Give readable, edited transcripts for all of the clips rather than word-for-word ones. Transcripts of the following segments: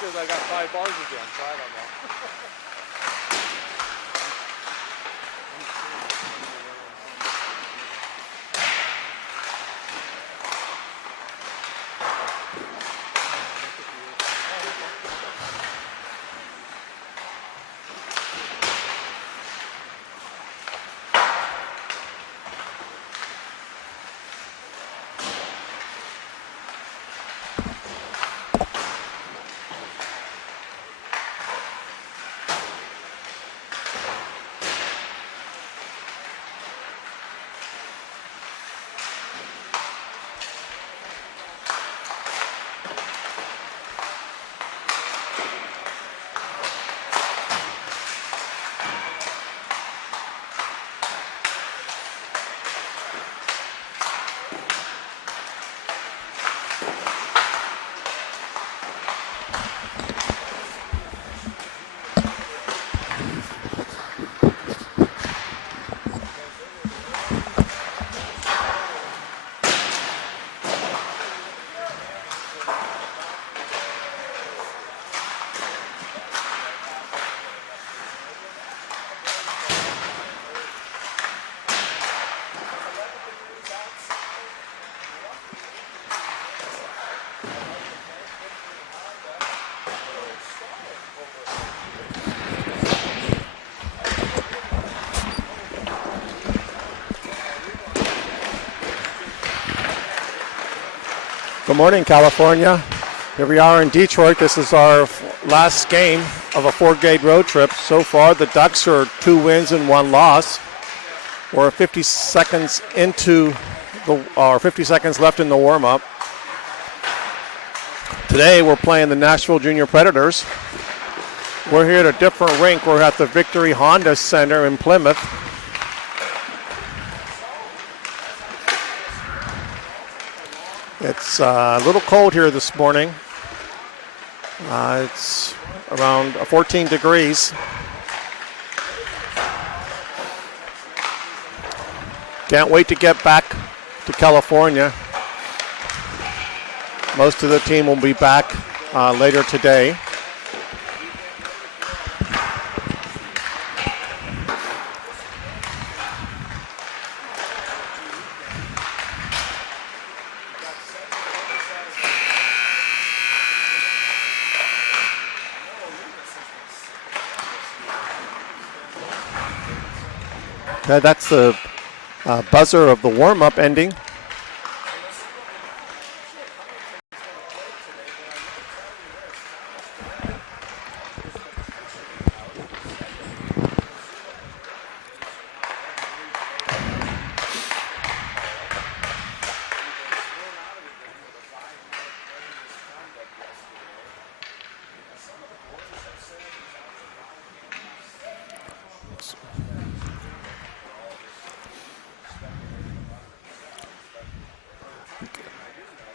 says I got 5 bars again, so I don't know. Good morning, California. Here we are in Detroit. This is our last game of a 4-game road trip. So far, the Ducks are 2 wins and 1 loss. We're 50 seconds into or 50 seconds left in the warm-up. Today, we're playing the Nashville Junior Predators. We're here at a different rink. We're at the Victory Honda Center in Plymouth. It's a little cold here this morning. It's around 14 degrees. Can't wait to get back to California. Most of the team will be back later today. That's the buzzer of the warm-up ending.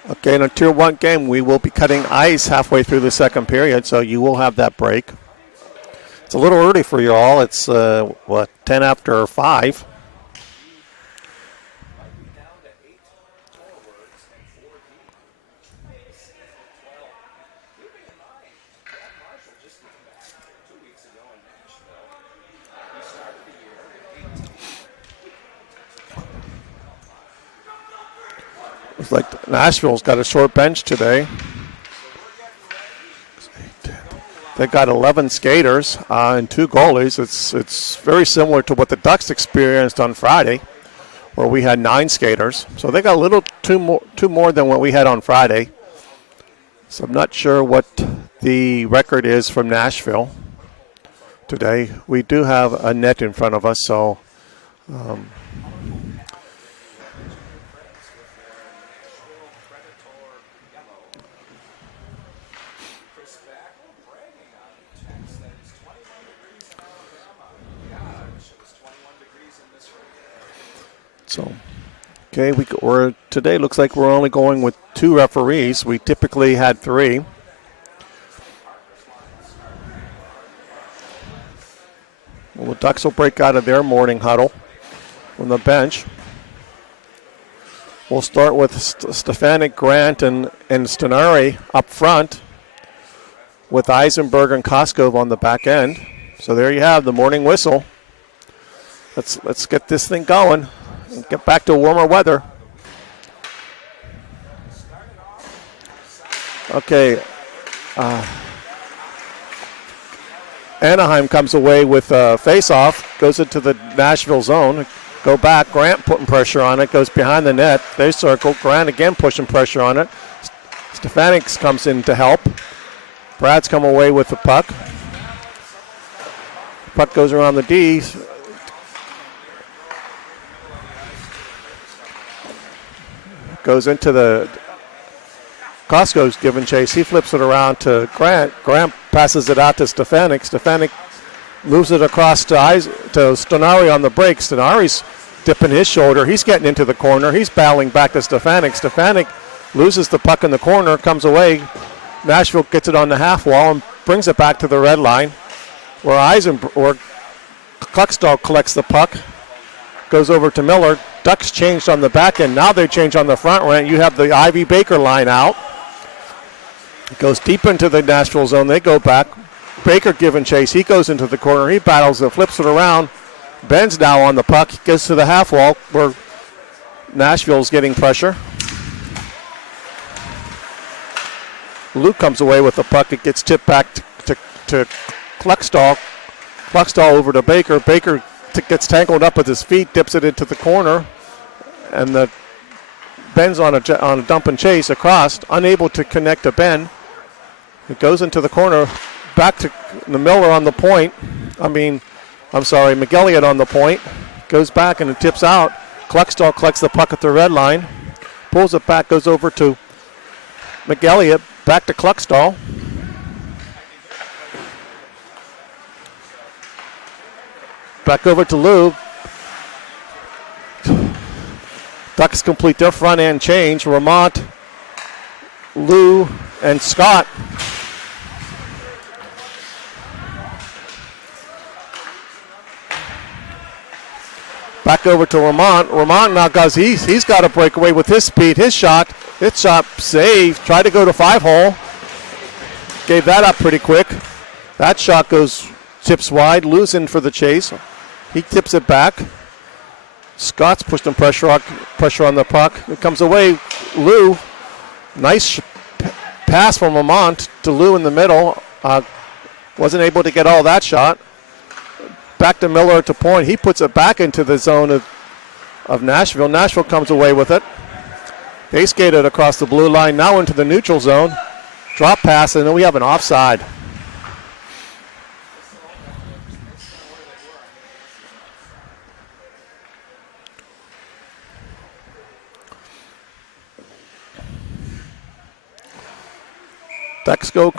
Okay, in a Tier 1 game, we will be cutting ice halfway through the second period, so you will have that break. It's a little early for you all. It's, 10 after 5. Looks like Nashville's got a short bench today. They've got 11 skaters and 2 goalies. It's very similar to what the Ducks experienced on Friday, where we had 9 skaters. So they got a little two more than what we had on Friday. So I'm not sure what the record is from Nashville today. We do have a net in front of us, so okay, we're today looks like we're only going with 2 referees. We typically had 3. Well, the Ducks will break out of their morning huddle from the bench. We'll start with Stefanik, Grant, and Stenari up front. with Eisenberg and Koskov on the back end. So there you have the morning whistle. Let's get this thing going and get back to warmer weather. Okay. Anaheim comes away with a face-off, goes into the Nashville zone. Go back, Grant putting pressure on it, goes behind the net. They circle, Grant again pushing pressure on it. Stefanik comes in to help. Brad's come away with the puck. Puck goes around the D. Goes into the Costco's giving chase. He flips it around to Grant. Grant passes it out to Stefanik. Stefanik moves it across to Stonari on the break. Stonari's dipping his shoulder. He's getting into the corner. He's battling back to Stefanik. Stefanik loses the puck in the corner, comes away. Nashville gets it on the half wall and brings it back to the red line where Kluckstall collects the puck. Goes over to Miller. Ducks changed on the back end. Now they change on the front end. You have the Ivy Baker line out. It goes deep into the Nashville zone. They go back. Baker giving chase. He goes into the corner. He battles it, flips it around. Ben's now on the puck. He goes to the half wall where Nashville's getting pressure. Luke comes away with the puck. It gets tipped back to Kluckstall. Kluckstall over to Baker. Baker gets tangled up with his feet, dips it into the corner, and Ben's on a dump and chase across, unable to connect to Ben. It goes into the corner, back to the Miller on the point. McElliott on the point. Goes back and it tips out. Kluckstall collects the puck at the red line, pulls it back, goes over to McElliott, back to Kluckstall. Back over to Lou. Ducks complete their front end change. Vermont, Lou, and Scott. Back over to Vermont. Vermont now he's got to break away with his speed. His shot saved. Tried to go to 5-hole. Gave that up pretty quick. That shot tips wide. Lou's in for the chase. He tips it back. Scott's pushing pressure on the puck. It comes away. Lou, nice pass from Vermont to Lou in the middle. Wasn't able to get all that shot. Back to Miller to point. He puts it back into the zone of Nashville. Nashville comes away with it. They skated across the blue line, now into the neutral zone. Drop pass, and then we have an offside. Ducks go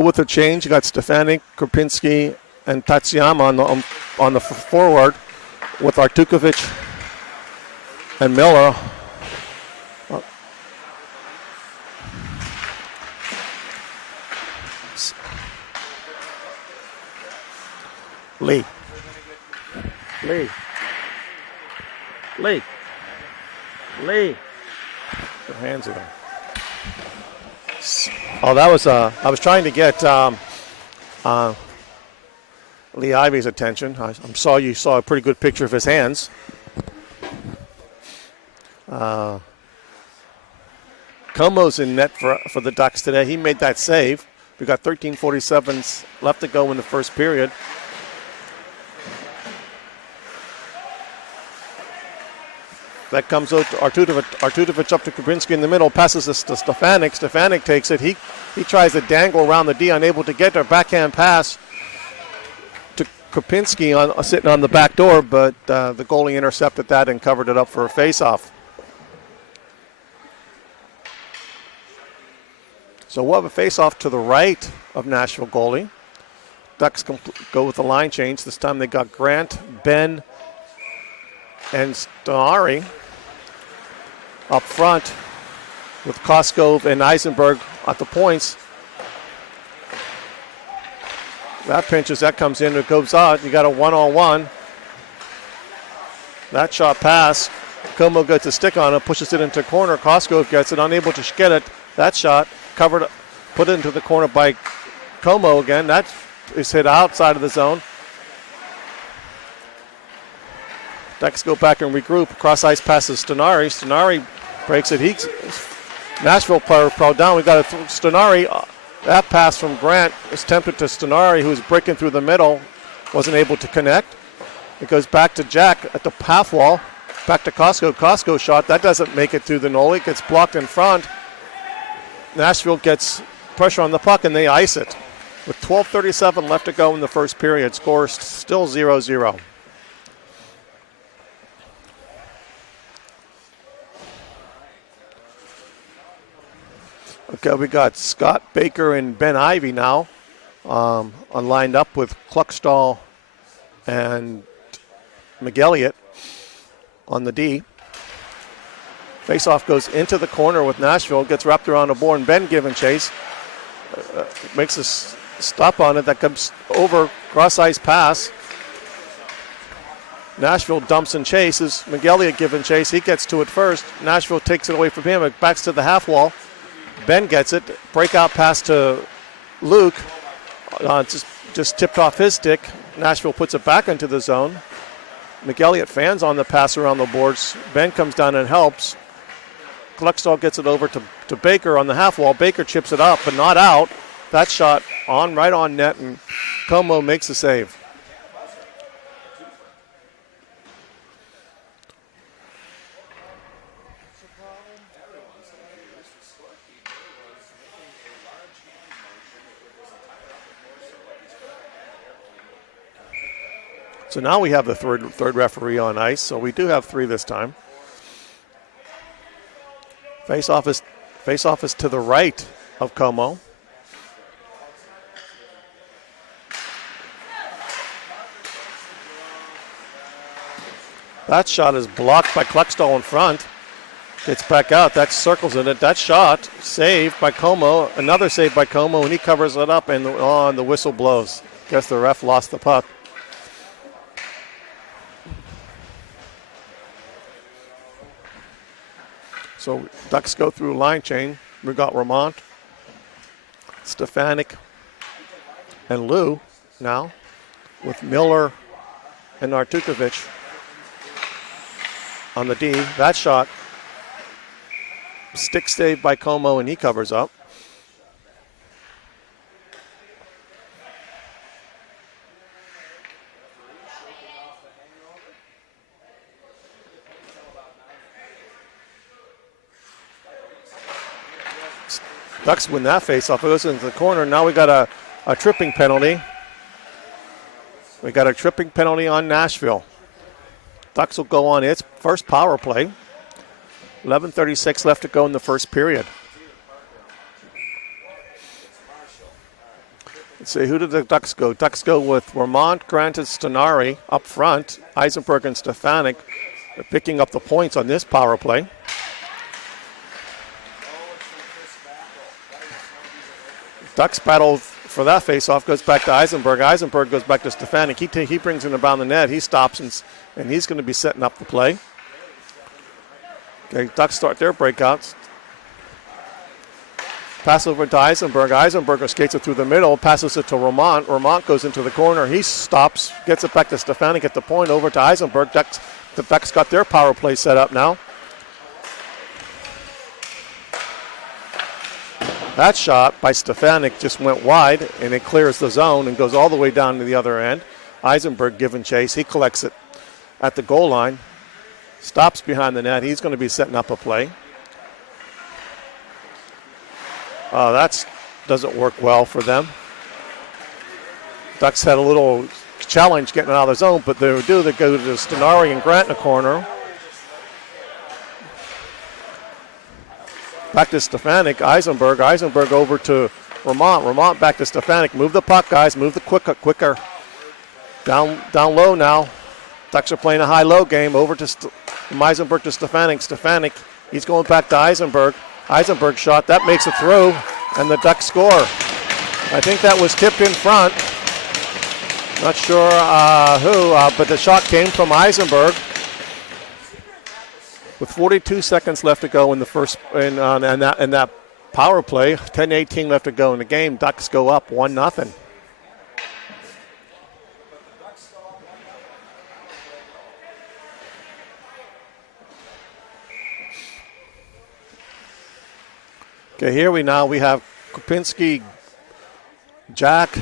with a change. You got Stefanik, Kropinski, and Tatsuyama on the forward with Artukovic and Miller. Lee. Their hands are there. Oh, that was I was trying to get Lee Ivy's attention. You saw a pretty good picture of his hands. Como's in net for the Ducks today. He made that save. We got 13:47 left to go in the first period. That comes out to Artukovic up to Kropinski in the middle, passes this to Stefanik. Stefanik takes it. He tries to dangle around the D, unable to get there. Backhand pass to Kropinski sitting on the back door, but the goalie intercepted that and covered it up for a face-off. So we'll have a face-off to the right of Nashville goalie. Ducks go with the line change. This time they got Grant, Ben, and Stonari up front with Koskov and Eisenberg at the points. That pinches, that comes in, it goes out. You got a one-on-one. That shot pass. Como gets a stick on it, pushes it into corner. Koskov gets it, unable to get it. That shot put it into the corner by Como again. That is hit outside of the zone. Ducks go back and regroup. Cross ice passes Stenari. Stenari breaks it. Nashville player pro down. We got Stenari. That pass from Grant is tempted to Stenari, who's breaking through the middle. Wasn't able to connect. It goes back to Jack at the half wall. Back to Costco. Costco shot. That doesn't make it through the goalie. Gets blocked in front. Nashville gets pressure on the puck, and they ice it. With 12:37 left to go in the first period. Score still 0-0. Okay, we got Scott Baker and Ben Ivey now lined up with Kluckstall and McElliott on the D. Faceoff goes into the corner with Nashville, gets wrapped around the board, and Ben giving chase. Makes a stop on it that comes over, cross-ice pass. Nashville dumps and chases. McElliott giving chase. He gets to it first. Nashville takes it away from him. It backs to the half wall. Ben gets it. Breakout pass to Luke. Just tipped off his stick. Nashville puts it back into the zone. McElliott fans on the pass around the boards. Ben comes down and helps. Kluckstall gets it over to Baker on the half wall. Baker chips it up, but not out. That shot right on net, and Como makes the save. So now we have the third referee on ice. So we do have 3 this time. Face-off is to the right of Como. That shot is blocked by Kluckstall in front. Gets back out. That circles in it. That shot saved by Como. Another save by Como, and he covers it up, and the whistle blows. Guess the ref lost the puck. So Ducks go through line chain. We got Ramont, Stefanik, and Lou now with Miller and Artukovic on the D. That shot, stick save by Como, and he covers up. Ducks win that face-off. It goes into the corner. Now we got a tripping penalty. We got a tripping penalty on Nashville. Ducks will go on its first power play. 11:36 left to go in the first period. Let's see, who did the Ducks go? Ducks go with Vermont, Grant, and Stenari up front. Eisenberg and Stefanik are picking up the points on this power play. Ducks battle for that face-off, goes back to Eisenberg. Eisenberg goes back to Stefanik. He brings him around the net. He stops, and he's going to be setting up the play. Okay, Ducks start their breakouts. Pass over to Eisenberg. Eisenberg skates it through the middle, passes it to Ramont. Ramont goes into the corner. He stops, gets it back to Stefanik at the point, over to Eisenberg. The Ducks got their power play set up now. That shot by Stefanik just went wide, and it clears the zone and goes all the way down to the other end. Eisenberg giving chase. He collects it at the goal line. Stops behind the net. He's going to be setting up a play. That doesn't work well for them. Ducks had a little challenge getting out of the zone, but they go to Stenari and Grant in the corner. Back to Stefanik. Eisenberg over to Ramont. Ramont back to Stefanik. Move the puck, guys. Move the quicker. Down low now. Ducks are playing a high-low game. Over to from Eisenberg to Stefanik. Stefanik, he's going back to Eisenberg. Eisenberg shot. That makes it through, and the Ducks score. I think that was tipped in front. Not sure who, but the shot came from Eisenberg. With 42 seconds left to go in the first, in that power play. 10:18 left to go in the game. Ducks go up 1-0. Okay, here we have Krupinski, Jack,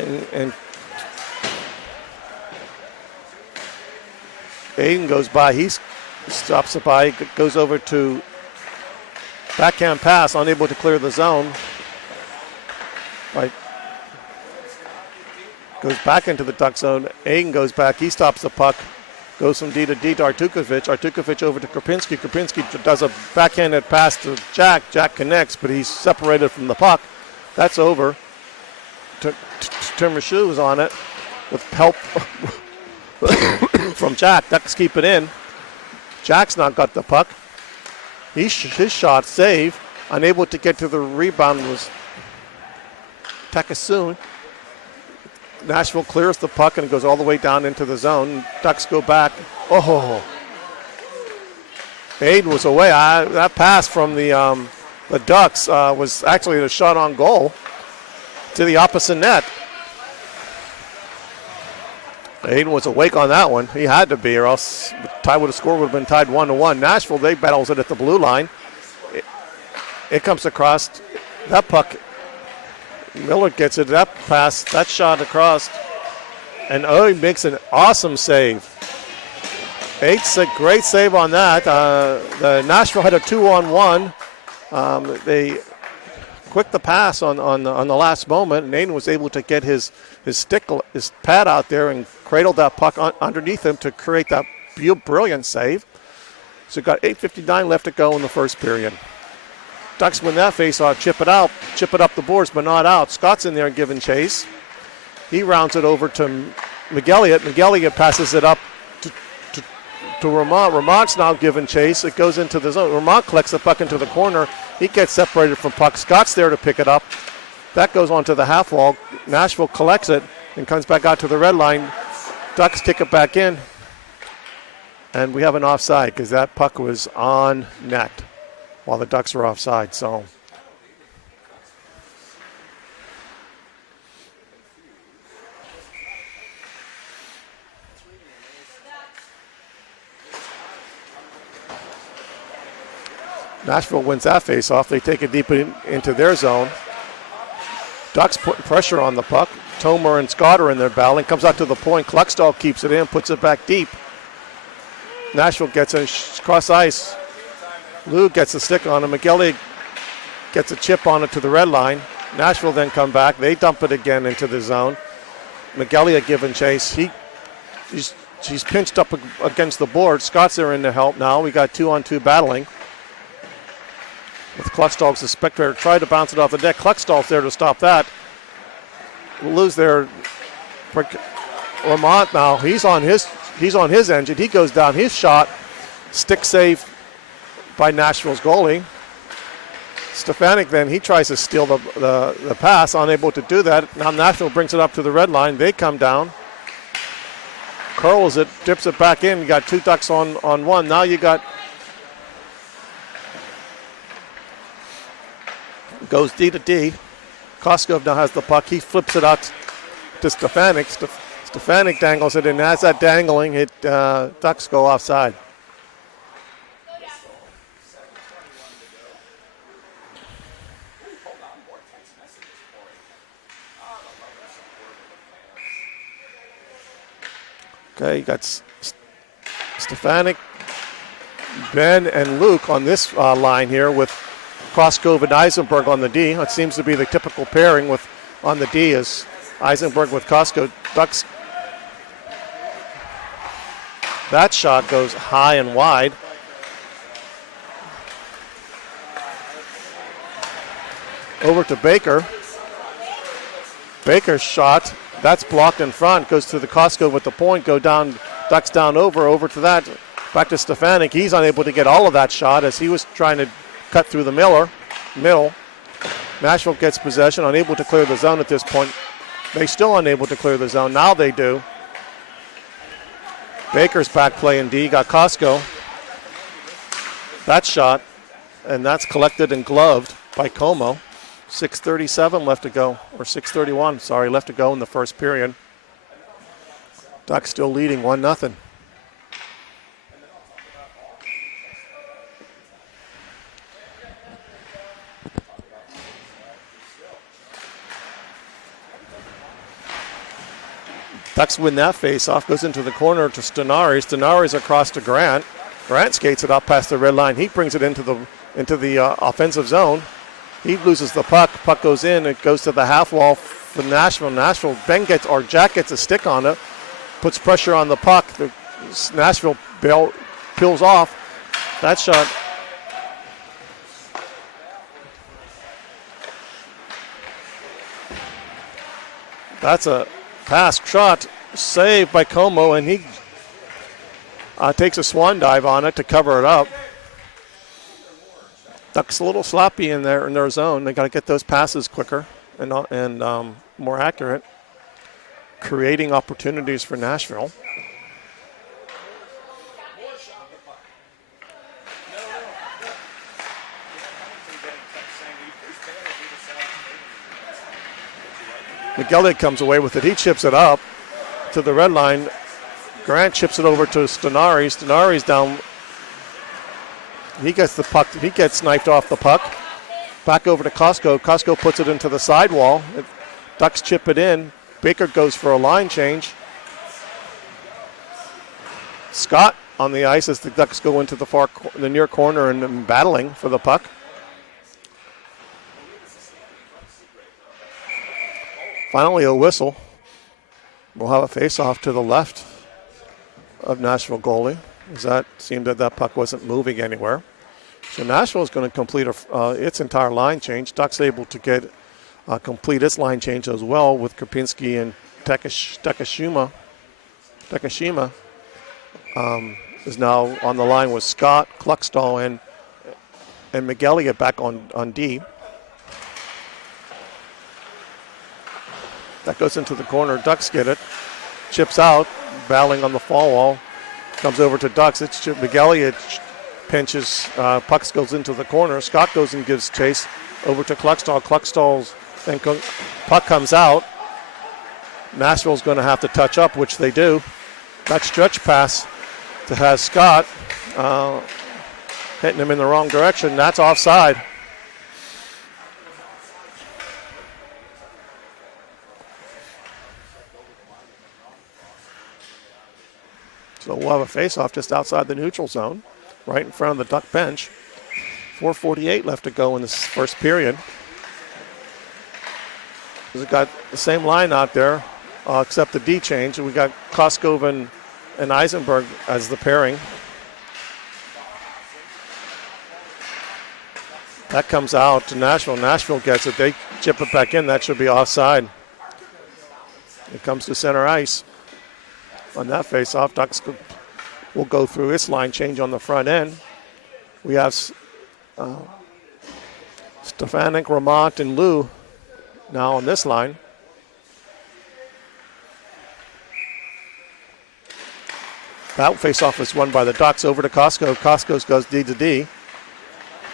and Aiden goes by. He stops it by, goes over to backhand pass, unable to clear the zone. Right. Goes back into the Duck zone. Aiden goes back. He stops the puck. Goes from D to Artukovic. Artukovic over to Krupinski. Krupinski does a backhanded pass to Jack. Jack connects, but he's separated from the puck. That's over. Termashu is on it with help from Jack. Ducks keep it in. Jack's not got the puck. His shot save. Unable to get to the rebound was Takasun. Nashville clears the puck and it goes all the way down into the zone. Ducks go back. Oh, Aiden was away. That pass from the Ducks was actually a shot on goal to the opposite net. Aiden was awake on that one. He had to be, or else the tie would have scored, would have been tied 1-1. Nashville, they battles it at the blue line. It comes across. That puck, Miller gets it, that pass, that shot across, and he makes an awesome save. Eight's a great save on that. The Nashville had a 2-on-1. They quick the pass on the last moment, and Aiden was able to get his pad out there and cradle that puck underneath him to create that brilliant save. So got 8:59 left to go in the first period. Ducks win that face-off, chip it up the boards, but not out. Scott's in there giving chase. He rounds it over to Miguel Elliott. Miguel Elliott passes it up to Ramont. Ramont's now giving chase. It goes into the zone. Ramont collects the puck into the corner. He gets separated from puck. Scott's there to pick it up. That goes onto the half wall. Nashville collects it and comes back out to the red line. Ducks kick it back in. And we have an offside because that puck was on net while the Ducks were offside. So Nashville wins that face-off. They take it deep into their zone. Ducks put pressure on the puck. Tomer and Scott are in there battling. Comes out to the point. Kluckstall keeps it in, puts it back deep. Nashville gets it cross ice. Lou gets a stick on him. McGilly gets a chip on it to the red line. Nashville then come back. They dump it again into the zone. McGilly giving chase. He's pinched up against the board. Scott's there in to help now. We got 2-on-2 battling. With Kluckstall, the spectator tried to bounce it off the deck. Kluckstall's there to stop that. We'll lose there. Lamont now, he's on his engine. He goes down. His shot, stick save by Nashville's goalie. Stefanik then, he tries to steal the pass, unable to do that. Now Nashville brings it up to the red line. They come down. Curls it, dips it back in. You got two Ducks on one. Now you got goes D to D. Koskov now has the puck. He flips it out to Stefanik. Stefanik dangles it, and as that dangling, Ducks go offside. Okay, you got Stefanik, Ben, and Luke on this line here with Koskov and Eisenberg on the D. It seems to be the typical pairing with on the D is Eisenberg with Koskov. Ducks. That shot goes high and wide. Over to Baker. Baker's shot. That's blocked in front. Goes to the Koskov with the point. Go down. Ducks down over to that. Back to Stefanik. He's unable to get all of that shot as he was trying to cut through the middle. Nashville gets possession, unable to clear the zone at this point. They still unable to clear the zone. Now they do. Baker's back playing D. Got Costco. That shot and that's collected and gloved by Como. 6:37 left to go, or 6:31, sorry, left to go in the first period. Ducks still leading 1-0. Ducks win that face-off, goes into the corner to Stenari. Stenari's across to Grant. Grant skates it up past the red line. He brings it into the offensive zone. He loses the puck. Puck goes in. It goes to the half wall for Nashville. Jack gets a stick on it, puts pressure on the puck. The Nashville peels off. That shot. That's a pass shot saved by Como, and he takes a swan dive on it to cover it up. Ducks a little sloppy in their zone. They got to get those passes quicker and more accurate, creating opportunities for Nashville. McGillick comes away with it. He chips it up to the red line. Grant chips it over to Stenari. Stenari's down. He gets the puck. He gets sniped off the puck. Back over to Costco. Costco puts it into the sidewall. Ducks chip it in. Baker goes for a line change. Scott on the ice as the Ducks go into the near corner and battling for the puck. Finally, a whistle. We'll have a face-off to the left of Nashville goalie, as that seemed that puck wasn't moving anywhere. So Nashville is going to complete its entire line change. Ducks able to complete its line change as well with Krapinski and Takashima. Takashima is now on the line with Scott, Kluckstall, and McGilligan back on D. That goes into the corner. Ducks get it. Chips out. Battling on the fall wall. Comes over to Ducks. It's McGilligan pinches. Puck goes into the corner. Scott goes and gives chase over to Kluckstall. Kluckstall's puck comes out. Nashville's going to have to touch up, which they do. That stretch pass has Scott hitting him in the wrong direction. That's offside. So we'll have a face-off just outside the neutral zone, right in front of the Duck bench. 4:48 left to go in this first period. We've got the same line out there, except the D change. We got Koskov and Eisenberg as the pairing. That comes out to Nashville. Nashville gets it. They chip it back in. That should be offside. It comes to center ice. On that face-off, Ducks will go through its line change on the front end. We have Stefanik, Ramont, and Lou now on this line. That face-off is won by the Ducks. Over to Costco. Costco goes D to D.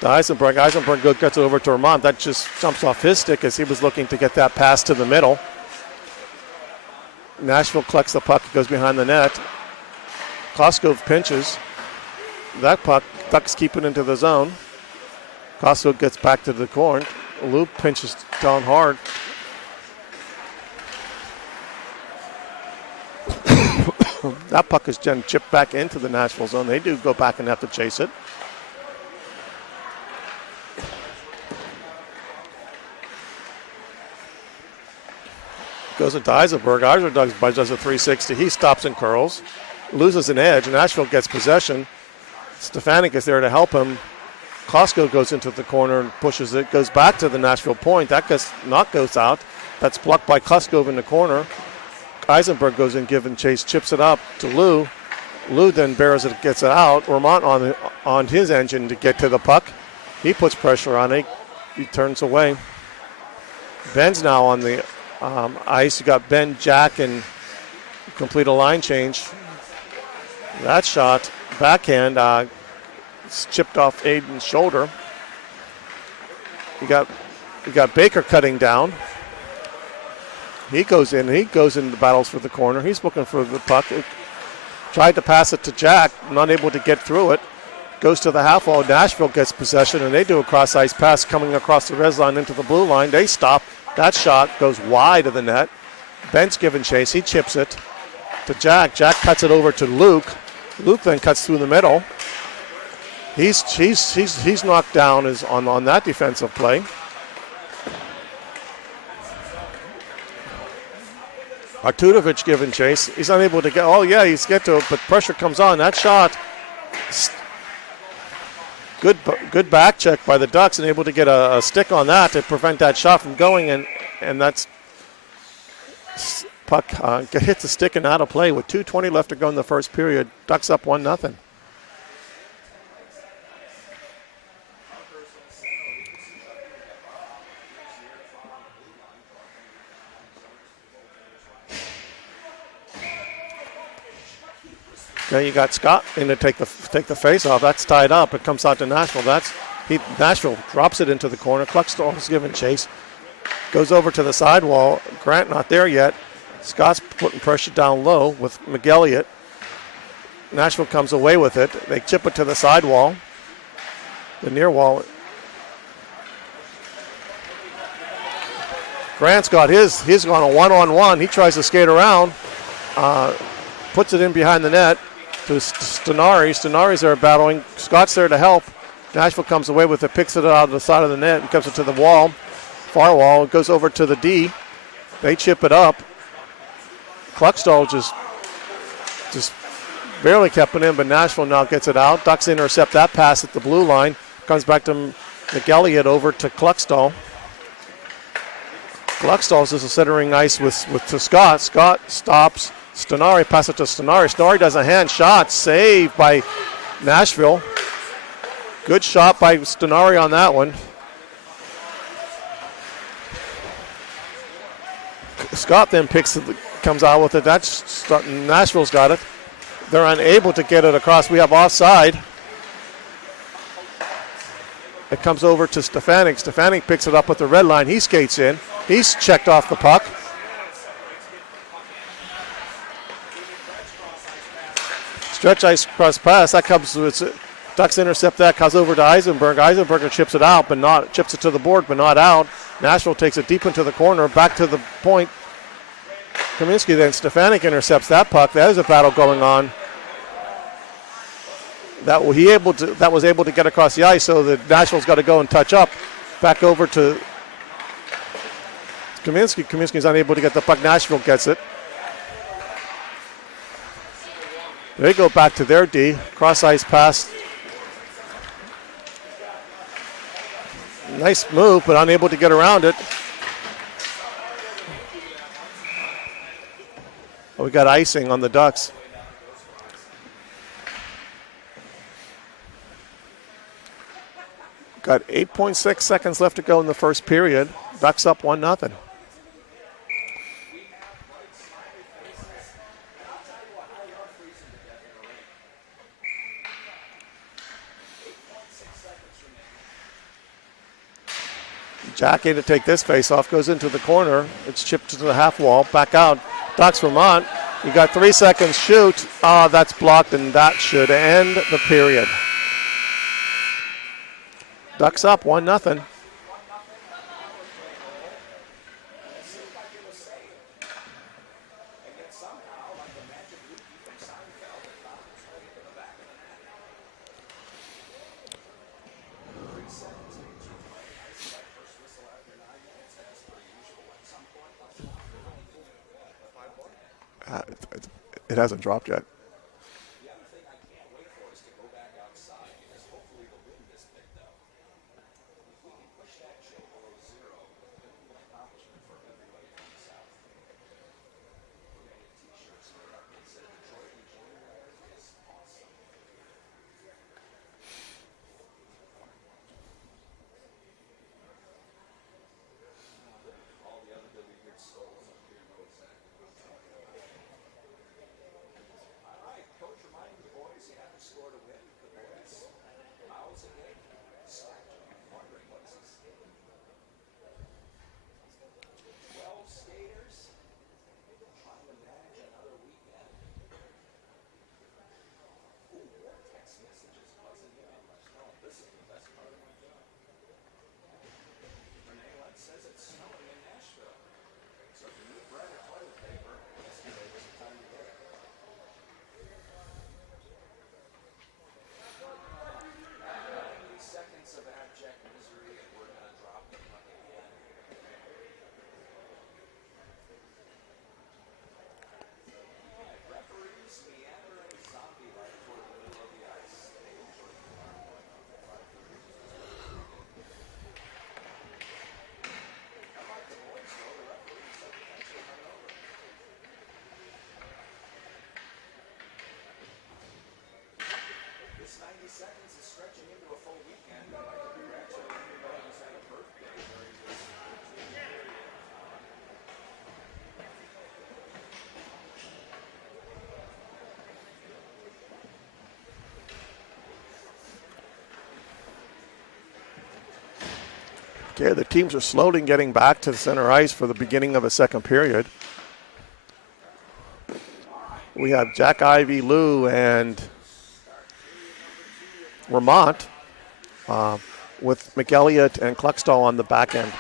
To Eisenberg. Eisenberg gets it over to Ramont. That just jumps off his stick as he was looking to get that pass to the middle. Nashville collects the puck. It goes behind the net. Koskov pinches. That puck, Ducks keep it into the zone. Koskov gets back to the corner. Loop pinches down hard. That puck is then chipped back into the Nashville zone. They do go back and have to chase it. Goes into Eisenberg. Eisenberg does a 360. He stops and curls. Loses an edge. Nashville gets possession. Stefanik is there to help him. Costco goes into the corner and pushes it. Goes back to the Nashville point. That goes out. That's blocked by Koskov in the corner. Eisenberg goes in, give and chase, chips it up to Lou. Lou then bears it, gets it out. Ramont on his engine to get to the puck. He puts pressure on it. He turns away. Ben's now on the ice. You got Ben, Jack, and complete a line change. That shot, backhand, it's chipped off Aiden's shoulder. You got Baker cutting down. He goes in the battles for the corner. He's looking for the puck. Tried to pass it to Jack, not able to get through it. Goes to the half wall. Nashville gets possession, and they do a cross-ice pass coming across the res line into the blue line. They stop. That shot goes wide of the net. Ben's giving chase. He chips it to Jack. Jack cuts it over to Luke. Luke then cuts through the middle. He's knocked down on that defensive play. Artudovic giving chase. He's unable to get. Oh yeah, he's get to it, but pressure comes on. That shot. Good back check by the Ducks, and able to get a stick on that to prevent that shot from going, and that's puck hits the stick and out of play with 2:20 left to go in the first period. Ducks up 1-0. Okay, you got Scott in to take the face off. That's tied up. It comes out to Nashville. Nashville drops it into the corner. Cluckstall's giving chase. Goes over to the sidewall. Grant not there yet. Scott's putting pressure down low with McElliott. Nashville comes away with it. They chip it to the sidewall. The near wall. Grant's got his. He's gone a one-on-one. He tries to skate around. Puts it in behind the net to Stenari. Stenari's there battling. Scott's there to help. Nashville comes away with it, picks it out of the side of the net, and comes it to the wall, far wall. It goes over to the D. They chip it up. Cluckstall just barely kept it in, but Nashville now gets it out. Ducks intercept that pass at the blue line. Comes back to McElliott over to Cluckstall. Cluckstall's just centering ice to Scott. Scott stops. Stenari, pass it to Stenari. Stenari does a hand shot. Saved by Nashville. Good shot by Stenari on that one. Scott then comes out with it. Nashville's got it. They're unable to get it across. We have offside. It comes over to Stefanik. Stefanik picks it up with the red line. He skates in. He's checked off the puck. Stretch ice cross pass. That comes with Ducks intercept that. Comes over to Eisenberg. Eisenberger chips it out, chips it to the board, but not out. Nashville takes it deep into the corner, back to the point. Kaminsky then Stefanik intercepts that puck. There's a battle going on. That was able to get across the ice, so the Nashville's got to go and touch up. Back over to Kaminsky. Kaminsky's unable to get the puck. Nashville gets it. They go back to their D. Cross ice pass. Nice move, but unable to get around it. Oh, we got icing on the Ducks. Got 8.6 seconds left to go in the first period. Ducks up 1-0. Jack in to take this face off, goes into the corner. It's chipped to the half wall, back out. Ducks Vermont. You got 3 seconds, shoot. That's blocked, and that should end the period. Ducks up 1-0. It hasn't dropped yet. Okay, the teams are slowly getting back to the center ice for the beginning of the second period. We have Jack Ivy, Lou, and Vermont with McElliott and Cluckstall on the back end.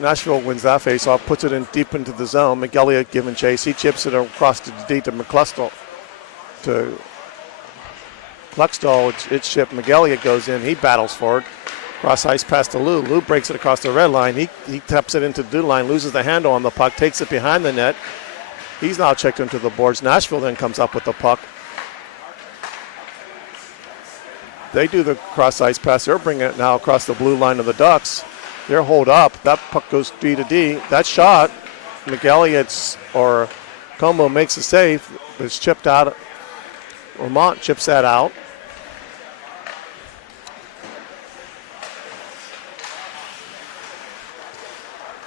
Nashville wins that face-off, puts it in deep into the zone. McElliott giving chase. He chips it across to D to McCluskstall. To Cluckstall, it's shipped. McElliott goes in. He battles for it. Cross ice pass to Lou. Lou breaks it across the red line. He taps it into the blue line, loses the handle on the puck, takes it behind the net. He's now checked into the boards. Nashville then comes up with the puck. They do the cross ice pass. They're bringing it now across the blue line of the Ducks. They're hold up. That puck goes D to D. That shot, McElliott's or Como makes a save. It's chipped out. Vermont chips that out.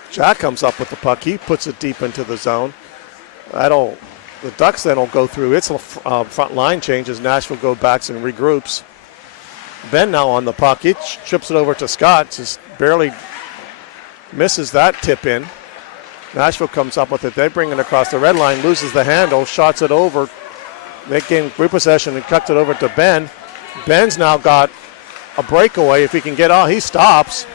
Jack comes up with the puck. He puts it deep into the zone. The Ducks then will go through its front line changes. Nashville go back and regroups. Ben now on the puck. He trips it over to Scott. Just barely misses that tip in. Nashville comes up with it. They bring it across the red line, loses the handle, shots it over. They gain repossession and cuts it over to Ben. Ben's now got a breakaway. If he can get out, he stops.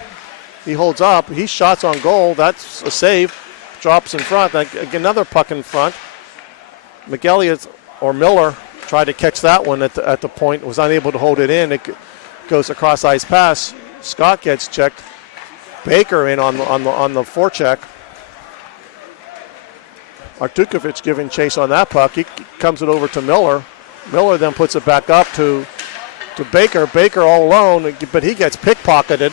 He holds up. He shots on goal. That's a save. Drops in front. Another puck in front. McElliott or Miller tried to catch that one at the point. Was unable to hold it in. It goes across ice pass. Scott gets checked. Baker in on the forecheck. Artukovic giving chase on that puck. He comes it over to Miller. Miller then puts it back up to Baker. Baker all alone, but he gets pickpocketed.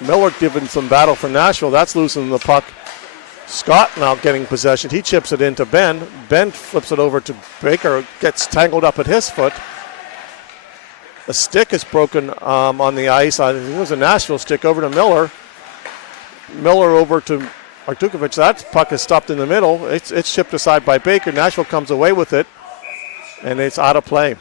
Miller giving some battle for Nashville. That's losing the puck. Scott now getting possession. He chips it into Ben. Ben flips it over to Baker. Gets tangled up at his foot. A stick is broken on the ice. I think it was a Nashville stick over to Miller. Miller over to Artukovic. That puck is stopped in the middle. It's chipped aside by Baker. Nashville comes away with it, and it's out of play.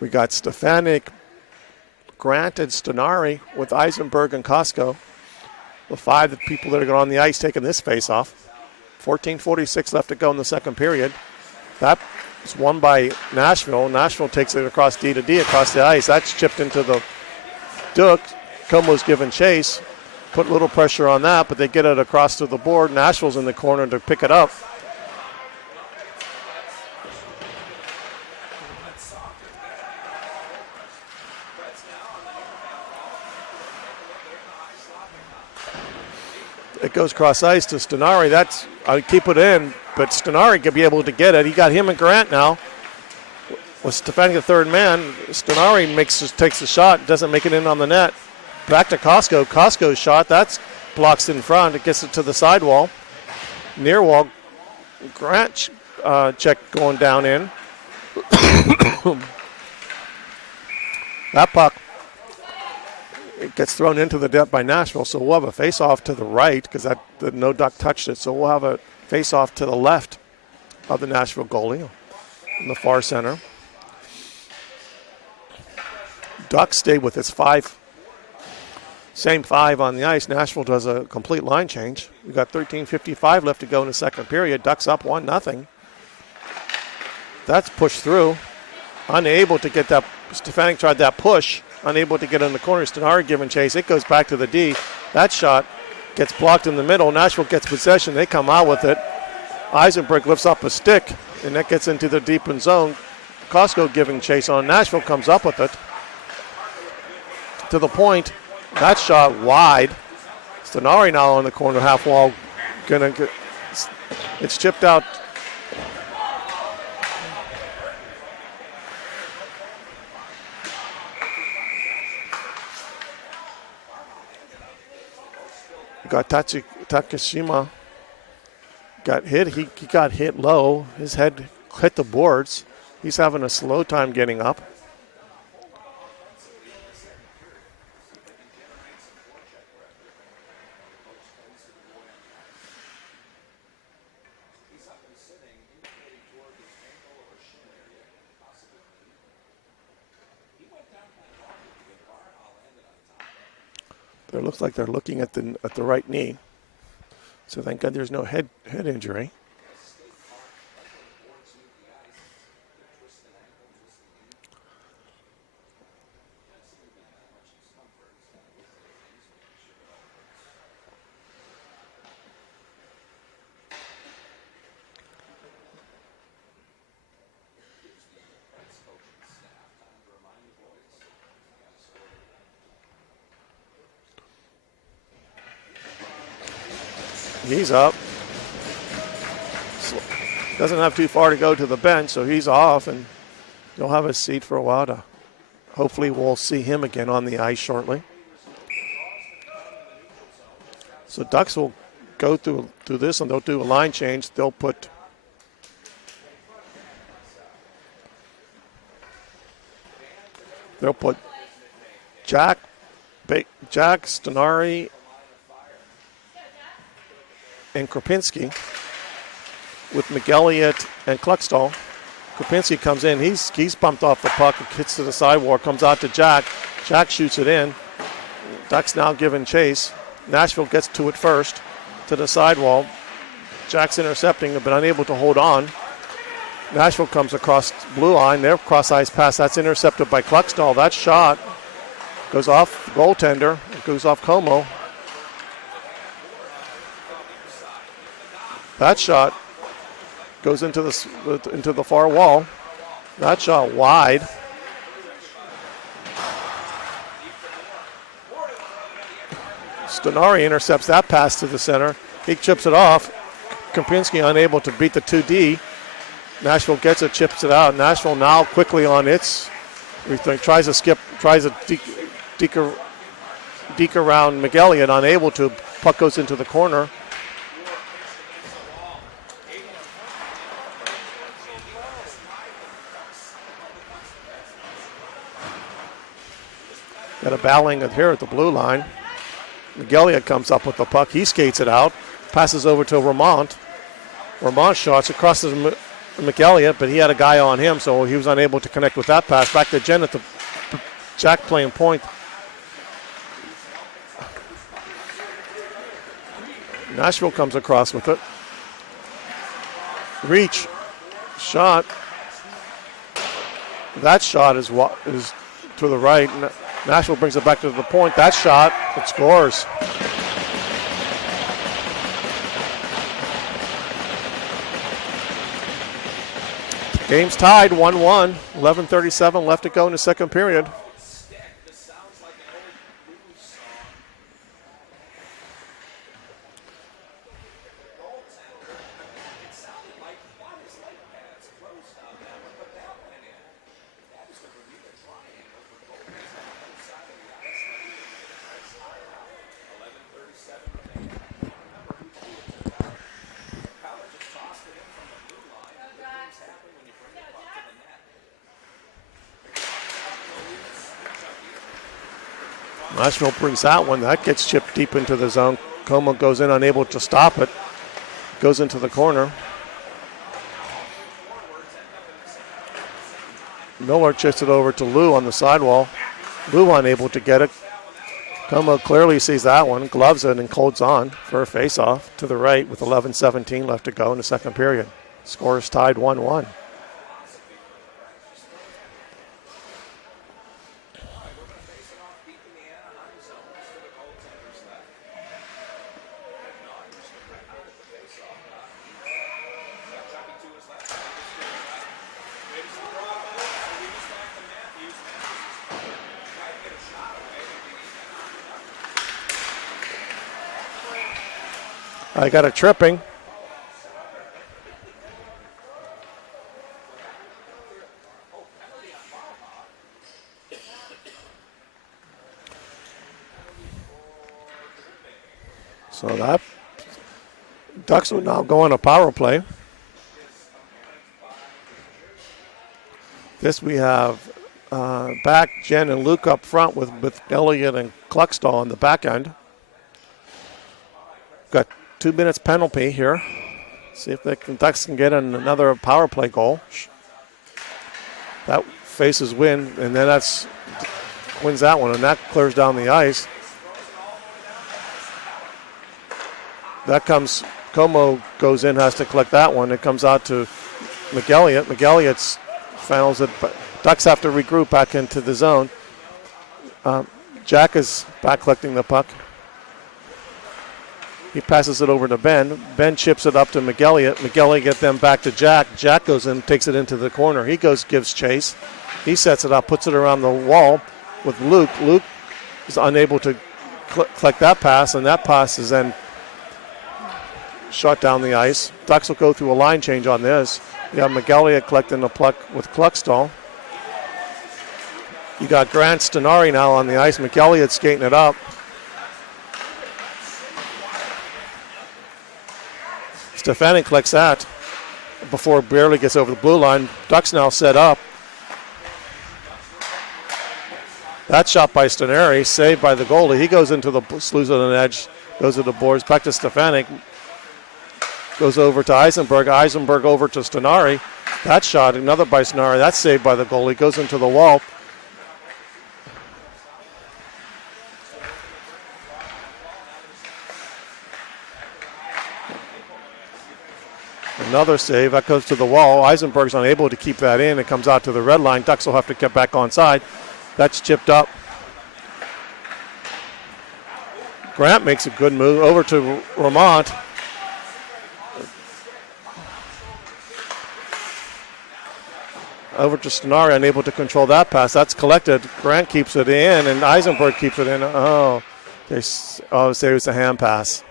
We got Stefanik, Grant, and Stenari with Eisenberg and Costco. The five people that are on the ice taking this face-off. 14:46 left to go in the second period. That is won by Nashville. Nashville takes it across D to D across the ice. That's chipped into the Duck. Como's given chase. Put a little pressure on that, but they get it across to the board. Nashville's in the corner to pick it up. It goes cross ice to Stenari. I keep it in, but Stenari could be able to get it. He got him and Grant now. With Stefanik the third man, Stenari takes the shot, doesn't make it in on the net. Back to Costco. Costco's shot, that's blocks in front. It gets it to the sidewall. Near wall. Grant check going down in. That puck. It gets thrown into the depth by Nashville, so we'll have a face-off to the right because the no Duck touched it. So we'll have a face-off to the left of the Nashville goalie in the far center. Ducks stay with its same five on the ice. Nashville does a complete line change. We've got 13:55 left to go in the second period. Ducks up 1-0. That's pushed through. Unable to get that. Stefanik tried that push. Unable to get in the corner. Stenari giving chase. It goes back to the D. That shot gets blocked in the middle. Nashville gets possession. They come out with it. Eisenberg lifts up a stick, and that gets into the deep end zone. Costco giving chase on. Nashville comes up with it. To the point. That shot wide. Stenari now on the corner half wall. It's chipped out. Got Takashima got hit. He got hit low. His head hit the boards. He's having a slow time getting up. It looks like they're looking at the right knee. So thank God there's no head injury. He's up. Doesn't have too far to go to the bench, so he's off, and he'll have a seat for a while. Hopefully we'll see him again on the ice shortly. So Ducks will go through this, and they'll do a line change. They'll put Jack Stanari and Kropinski with McElliott and Kluckstall. Kropinski comes in. He's bumped off the puck. It hits to the sidewalk. Comes out to Jack. Jack shoots it in. Ducks now giving chase. Nashville gets to it first to the sidewall. Jack's intercepting, but unable to hold on. Nashville comes across blue line. Their cross-ice pass. That's intercepted by Kluckstall. That shot goes off goaltender. It goes off Como. That shot goes into the far wall. That shot wide. Stanari intercepts that pass to the center. He chips it off. Kropinski unable to beat the 2D. Nashville gets it, chips it out. Nashville now quickly on its everything. Tries to deke around McElliott, unable to. Puck goes into the corner. Got a battling here at the blue line. McElliott comes up with the puck. He skates it out. Passes over to Vermont. Vermont shots across to McElliott, but he had a guy on him, so he was unable to connect with that pass. Back to Jen at the Jack playing point. Nashville comes across with it. Reach. Shot. That shot is to the right. Nashville brings it back to the point. That shot, it scores. Game's tied 1-1. 11:37 left to go in the second period. Nashville brings that one. That gets chipped deep into the zone. Como goes in, unable to stop it. Goes into the corner. Miller chips it over to Lou on the sidewall. Lou unable to get it. Como clearly sees that one, gloves it, and holds on for a face-off to the right with 11:17 left to go in the second period. Score is tied 1-1. I got a tripping. So that Ducks will now go on a power play. This we have back Jen and Luke up front with Elliott and Cluckstall on the back end. Got 2 minutes penalty here. See if the Ducks can get another power play goal. That faces win, and then wins that one, and that clears down the ice. That comes, Como goes in, has to collect that one. It comes out to McElliott. McElliott's funnels it, but Ducks have to regroup back into the zone. Jack is back collecting the puck. He passes it over to Ben. Ben chips it up to McElliott. McElliott gets them back to Jack. Jack goes in, takes it into the corner. He gives chase. He sets it up, puts it around the wall with Luke. Luke is unable to collect that pass, and that pass is then shot down the ice. Ducks will go through a line change on this. You have McElliott collecting the puck with Cluckstall. You got Grant Stenari now on the ice. McElliott skating it up. Stefanik collects that before it barely gets over the blue line. Ducks now set up. That shot by Stenari, saved by the goalie. He goes into the sluice on an edge, goes to the boards, back to Stefanik. Goes over to Eisenberg. Eisenberg over to Stenari. That shot, another by Stenari. That's saved by the goalie. Goes into the wall. Another save. That goes to the wall. Eisenberg's unable to keep that in. It comes out to the red line. Ducks will have to get back onside. That's chipped up. Grant makes a good move over to Ramont. Over to Stenari, unable to control that pass. That's collected. Grant keeps it in, and Eisenberg keeps it in. Say it was a hand pass.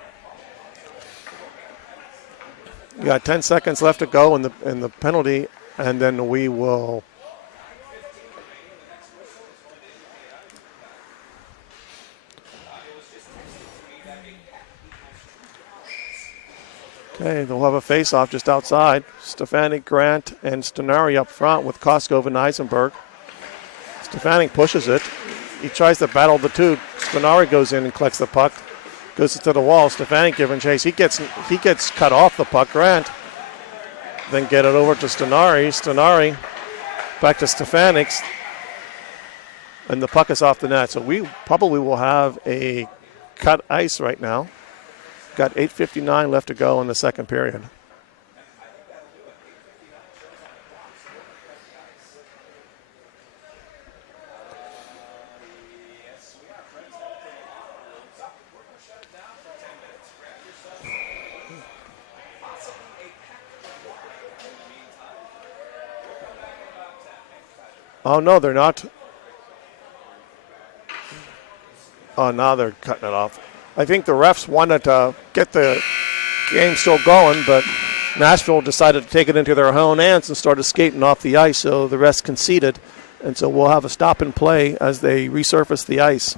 You got 10 seconds left to go in the penalty, and then we will. Okay, they'll have a face-off just outside. Stefanik, Grant, and Stenari up front with Koskov and Eisenberg. Stefanik pushes it. He tries to battle the two. Stenari goes in and collects the puck. Goes to the wall. Stefanik giving chase. He gets cut off the puck. Grant then get it over to Stenari. Stenari back to Stefanik. And the puck is off the net. So we probably will have a cut ice right now. Got 8:59 left to go in the second period. Oh, no, they're not. Oh, now they're cutting it off. I think the refs wanted to get the game still going, but Nashville decided to take it into their own hands and started skating off the ice, so the rest conceded. And so we'll have a stop and play as they resurface the ice.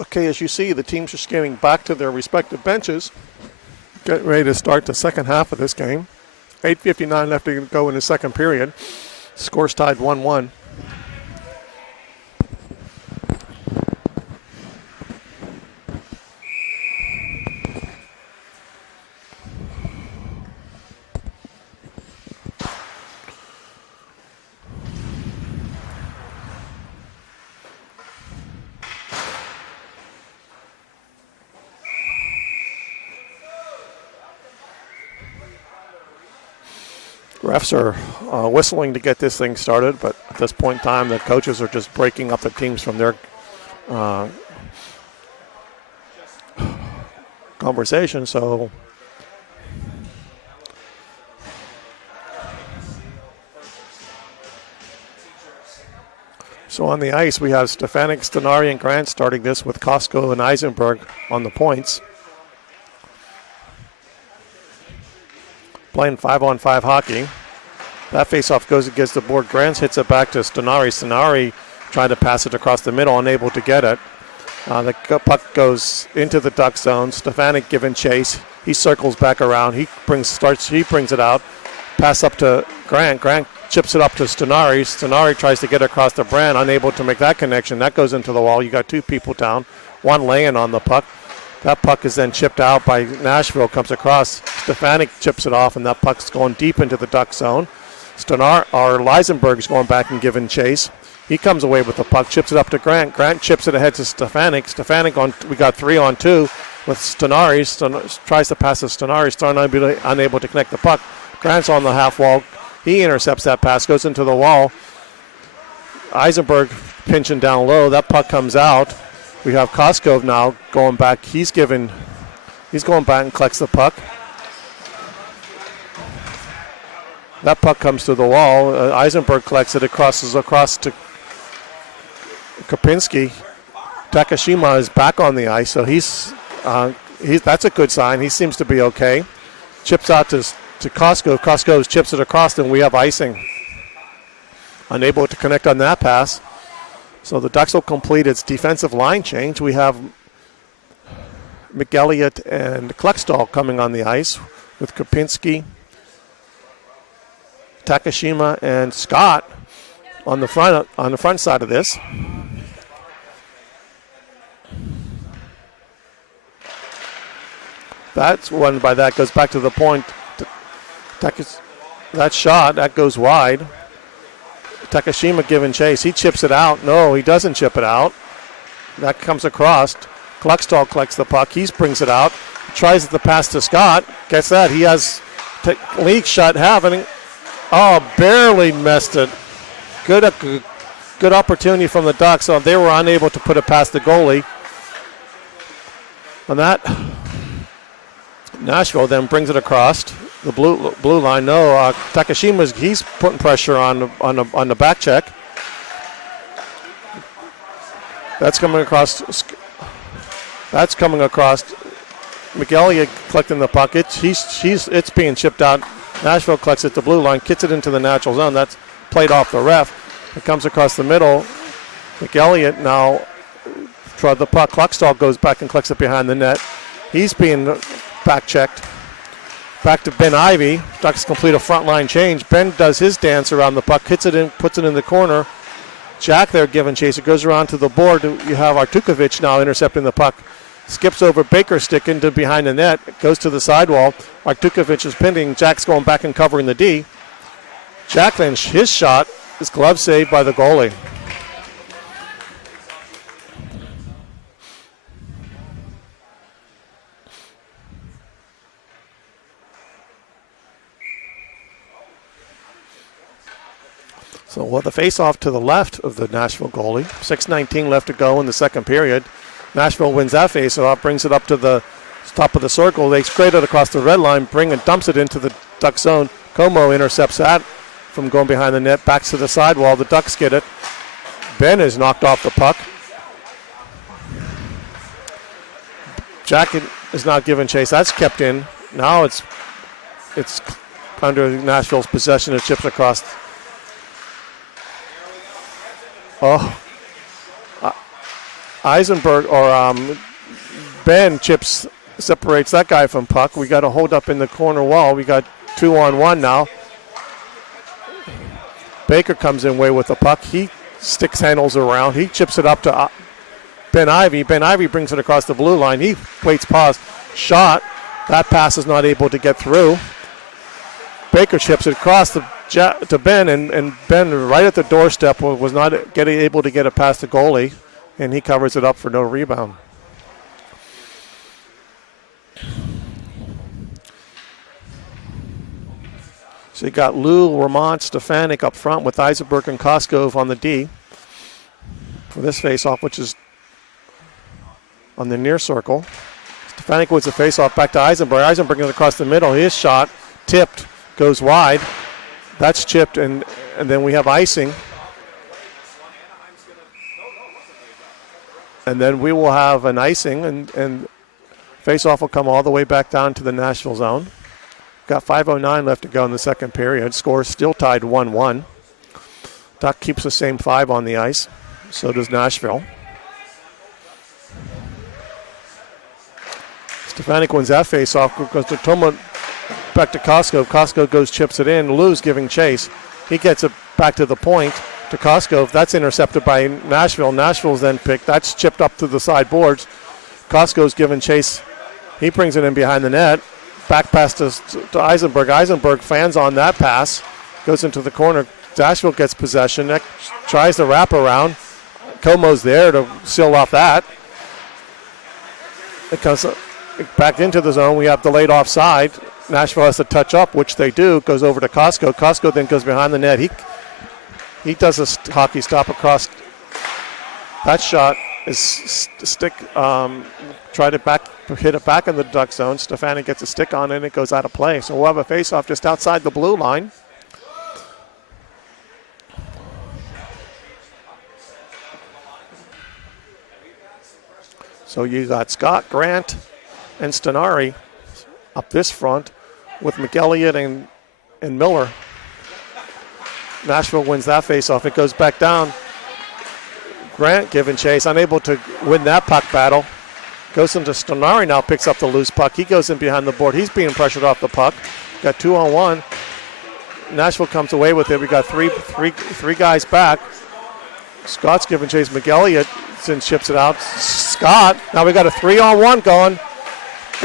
Okay, as you see, the teams are skating back to their respective benches, getting ready to start the second half of this game. 8:59 left to go in the second period. Score's tied 1-1. Refs are whistling to get this thing started, but at this point in time, the coaches are just breaking up the teams from their conversation. So on the ice, we have Stefanik, Stenari, and Grant starting this with Costco and Eisenberg on the points. Playing 5-on-5 hockey. That faceoff goes against the board. Grant hits it back to Stenari. Stenari trying to pass it across the middle, unable to get it. The puck goes into the Duck zone. Stefanik giving chase. He circles back around. He brings it out. Pass up to Grant. Grant chips it up to Stenari. Stenari tries to get across the Brand, unable to make that connection. That goes into the wall. You got two people down, one laying on the puck. That puck is then chipped out by Nashville, comes across. Stefanik chips it off, and that puck's going deep into the Duck zone. Lisenberg's going back and giving chase. He comes away with the puck, chips it up to Grant. Grant chips it ahead to Stefanik. We got 3-on-2 with Stenari. Tries to pass to Stenari. Stenari unable to connect the puck. Grant's on the half wall. He intercepts that pass, goes into the wall. Eisenberg pinching down low. That puck comes out. We have Koskov now going back. He's going back and collects the puck. That puck comes to the wall. Eisenberg collects it. It crosses across to Kopinski. Takashima is back on the ice, so that's a good sign. He seems to be okay. Chips out to Koskov. Koskov chips it across, and we have icing. Unable to connect on that pass. So the Ducks will complete its defensive line change. We have McElliott and Kleckstall coming on the ice with Kopinski, Takashima, and Scott on the front side of this. That's one by that goes back to the point. That shot that goes wide. Takashima giving chase. He chips it out. No, he doesn't chip it out. That comes across. Kleckstall collects the puck. He brings it out. Tries the pass to Scott. Gets that. He has league shot happening. Oh, barely missed it. Good opportunity from the Ducks. So they were unable to put it past the goalie. On that, Nashville then brings it across the blue line. No, he's putting pressure on the back check. That's coming across. McElliott collecting the puck. It's being chipped out. Nashville collects it to blue line, kicks it into the natural zone. That's played off the ref. It comes across the middle. McElliott now tried the puck. Kleckstall goes back and collects it behind the net. He's being back checked. Back to Ben Ivey. Ducks complete a front line change. Ben does his dance around the puck, hits it in, puts it in the corner. Jack there giving chase. It goes around to the board. You have Artukovic now intercepting the puck. Skips over Baker stick into behind the net. It goes to the sidewall. Artukovic is pinning. Jack's going back and covering the D. Jack then, his shot is glove saved by the goalie. So the face-off to the left of the Nashville goalie. 6:19 left to go in the second period. Nashville wins that face-off, brings it up to the top of the circle. They straight it across the red line, dumps it into the Duck zone. Como intercepts that from going behind the net, backs to the sidewall. The Ducks get it. Ben is knocked off the puck. Jack is not given chase. That's kept in. Now it's under Nashville's possession. It chips across. Eisenberg or Ben separates that guy from puck. We got a hold up in the corner wall. We got 2-on-1 now. Baker comes in way with the puck. He handles around. He chips it up to Ben Ivy. Ben Ivy brings it across the blue line. He waits pause. Shot. That pass is not able to get through. Baker chips it across to Ben, and Ben right at the doorstep was not able to get it past the goalie, and he covers it up for no rebound. So you got Lou, Ramont, Stefanik up front with Eisenberg and Koskov on the D for this faceoff, which is on the near circle. Stefanik wins the faceoff back to Eisenberg. Eisenberg is across the middle. His shot tipped, goes wide. That's chipped, and then we have icing. And then we will have an icing, and faceoff will come all the way back down to the Nashville zone. Got 5:09 left to go in the second period. Score still tied 1-1. Duck keeps the same 5 on the ice. So does Nashville. Stefanik wins that faceoff. Goes to Toma, back to Koskov. Koskov goes, chips it in. Lou's giving chase. He gets it back to the point to Koskov. That's intercepted by Nashville. Nashville's then picked. That's chipped up to the side boards. Koskov's giving chase. He brings it in behind the net. Back pass to Eisenberg. Eisenberg fans on that pass. Goes into the corner. Nashville gets possession. Tries to wrap around. Como's there to seal off that. It comes back into the zone. We have delayed offside. Nashville has to touch up, which they do. Goes over to Kosko. Kosko then goes behind the net. He does a hockey stop across. That shot is stick. Try to hit it back in the Duck zone. Stefanik gets a stick on it, and it goes out of play. So we'll have a face-off just outside the blue line. So you got Scott, Grant, and Stenari up this front with McElliott and Miller. Nashville wins that face-off. It goes back down. Grant giving chase, unable to win that puck battle. Goes into Stenari now, picks up the loose puck. He goes in behind the board. He's being pressured off the puck. Got 2-on-1. Nashville comes away with it. We got three guys back. Scott's giving chase. McElliott chips it out. Scott, now we got a 3-on-1 going.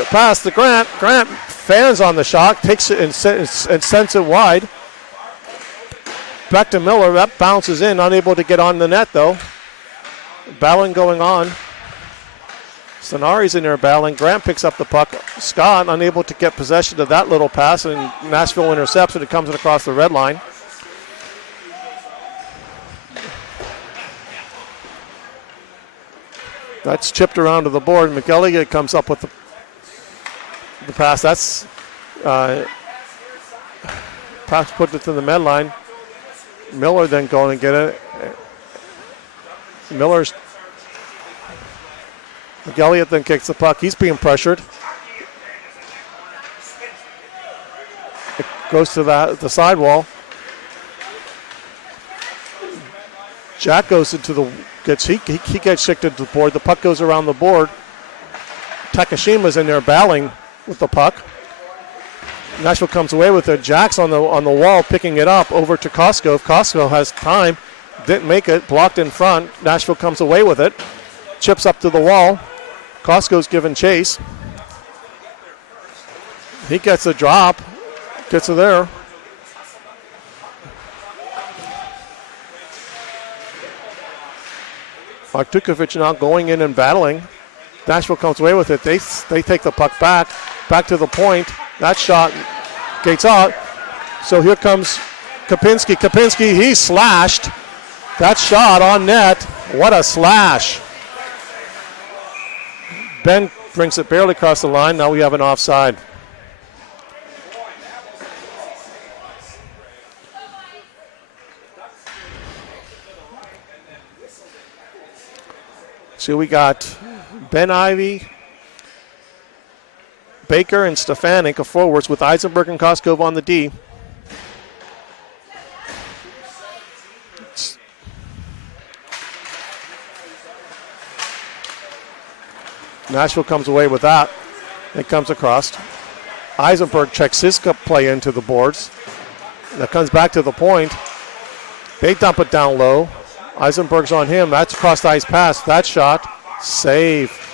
Pass to Grant. Grant fans on the shot, takes it and sends it wide. Back to Miller. That bounces in, unable to get on the net though. Battling going on. Stenari's in there battling. Grant picks up the puck. Scott unable to get possession of that little pass, and Nashville intercepts it. It comes across the red line. That's chipped around to the board. McElliott comes up with the pass. That's pass put it to the med line. Miller then going and get it. McElliott then kicks the puck. He's being pressured. It goes to the sidewall. Jack goes into the he gets shifted to the board. The puck goes around the board. Takashima's in there battling with the puck. Nashville comes away with it. Jack's on the wall picking it up over to Koskov. Koskov has time. Didn't make it. Blocked in front. Nashville comes away with it. Chips up to the wall. Koskov's giving chase. He gets a drop. Gets it there. Artukovic now going in and battling. Nashville comes away with it. They take the puck back to the point. That shot gates out. So here comes Kapinski. Kapinski, he slashed. That shot on net. What a slash. Ben brings it barely across the line. Now we have an offside. So we got Ben Ivy, Baker and Stefanik are forwards with Eisenberg and Koskov on the D. Nashville comes away with that. It comes across. Eisenberg checks his play into the boards. That comes back to the point. They dump it down low. Eisenberg's on him. That's cross ice pass. That shot. Save.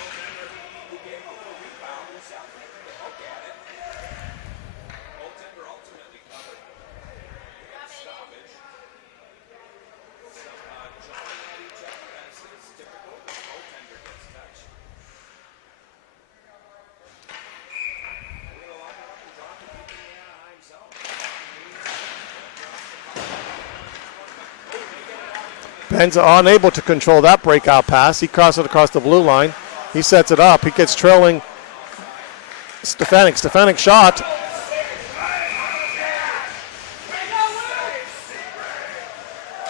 Ben's unable to control that breakout pass. He crosses it across the blue line. He sets it up. He gets trailing Stefanik. Stefanik shot.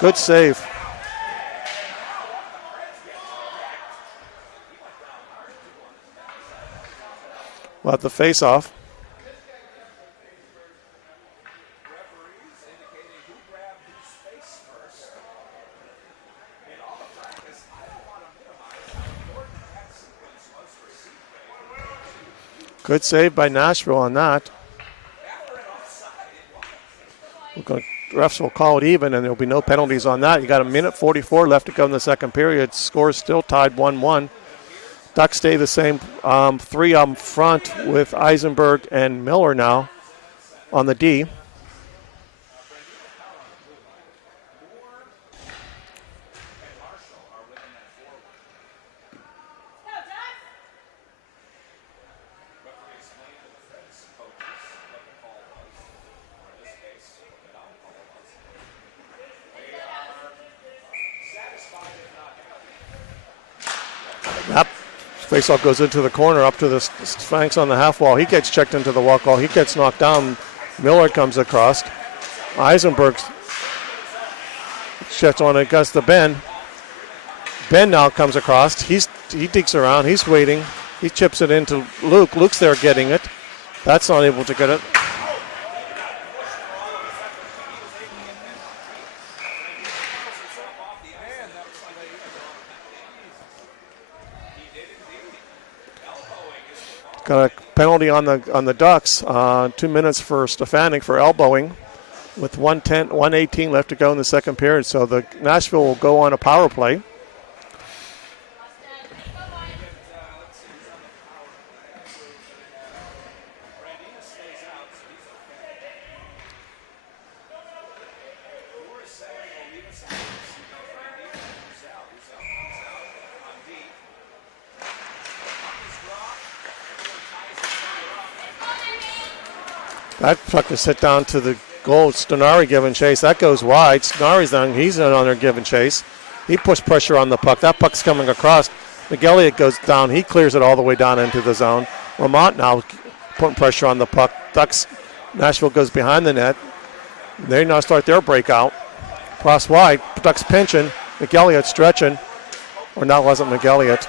Good save. We'll have the face-off. Good save by Nashville on that. Refs will call it even, and there will be no penalties on that. You got a minute 44 left to go in the second period. Score is still tied 1-1. Ducks stay the same. Three up front with Eisenberg and Miller now on the D. That faceoff goes into the corner up to the Fanks on the half wall. He gets checked into the walk wall. He gets knocked down. Miller comes across. Eisenberg checks on it against the Ben. Ben now comes across. He digs around. He's waiting. He chips it into Luke. Luke's there getting it. That's not able to get it. Got a penalty on the Ducks. 2 minutes for Stefanik for elbowing, with 1:18 left to go in the second period. So the Nashville will go on a power play. That puck is hit down to the goal. Stenari giving chase. That goes wide. Stenari's on. He's on there giving chase. He pushed pressure on the puck. That puck's coming across. McElliott goes down. He clears it all the way down into the zone. Lamont now putting pressure on the puck. Ducks. Nashville goes behind the net. They now start their breakout. Cross wide. Ducks pinching. McElliott stretching. Or that wasn't McElliott.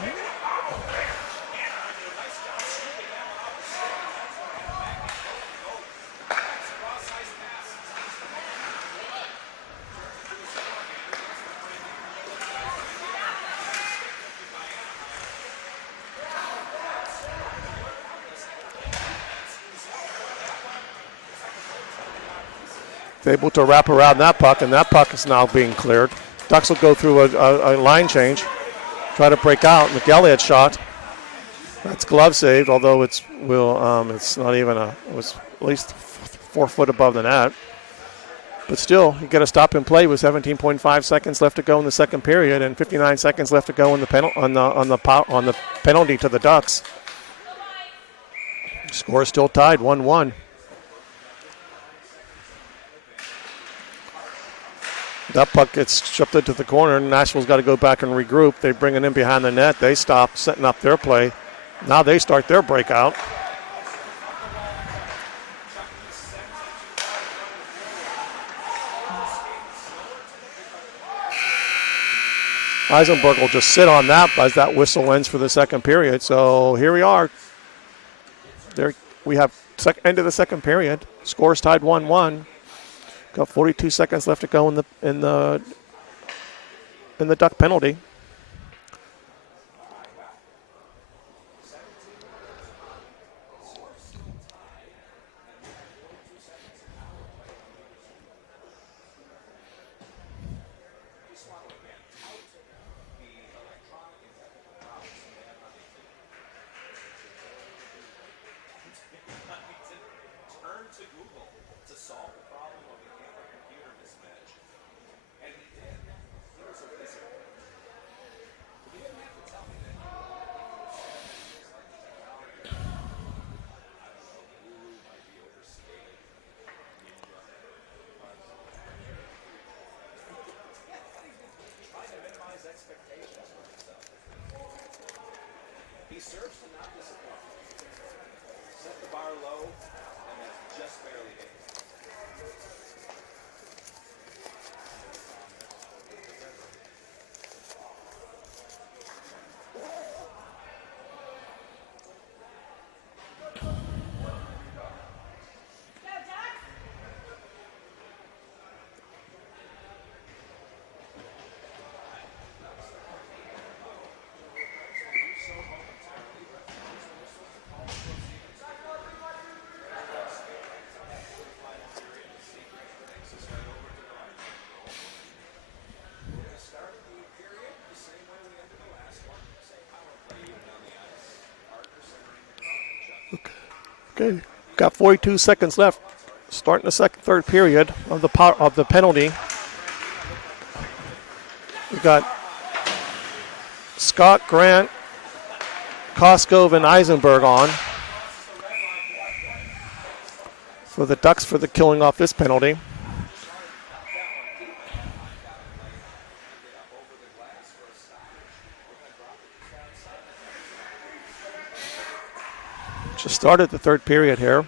Able to wrap around that puck, and that puck is now being cleared. Ducks will go through a line change, try to break out. McElliott shot. That's glove saved, although it's not even it was at least 4 foot above the net. But still, you got to stop and play with 17.5 seconds left to go in the second period, and 59 seconds left to go in on the penalty to the Ducks. Score is still tied 1-1. That puck gets chipped into the corner. Nashville's got to go back and regroup. They bring it in behind the net. They stop setting up their play. Now they start their breakout. Eisenberg will just sit on that as that whistle ends for the second period. So here we are. They're we have end of the second period. Scores tied 1-1. Got 42 seconds left to go in the Duck penalty. Okay, got 42 seconds left. Starting the third period of the penalty. We got Scott, Grant, Koskov, and Eisenberg on for the Ducks for the killing off this penalty. Just started the third period here.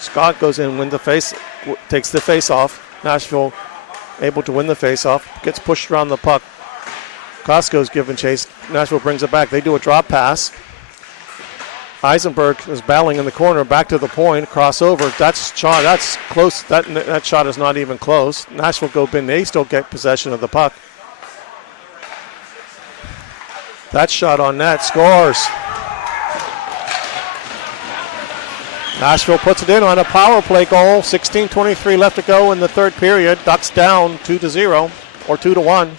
Scott goes in, takes the face off. Nashville able to win the face off. Gets pushed around the puck. Costco's given chase. Nashville brings it back. They do a drop pass. Eisenberg is battling in the corner. Back to the point. Crossover. That's close. That shot is not even close. Nashville go in. They still get possession of the puck. That shot on net. Scores. Nashville puts it in on a power play goal. 16:23 left to go in the third period. Ducks down 2-0 or 2-1.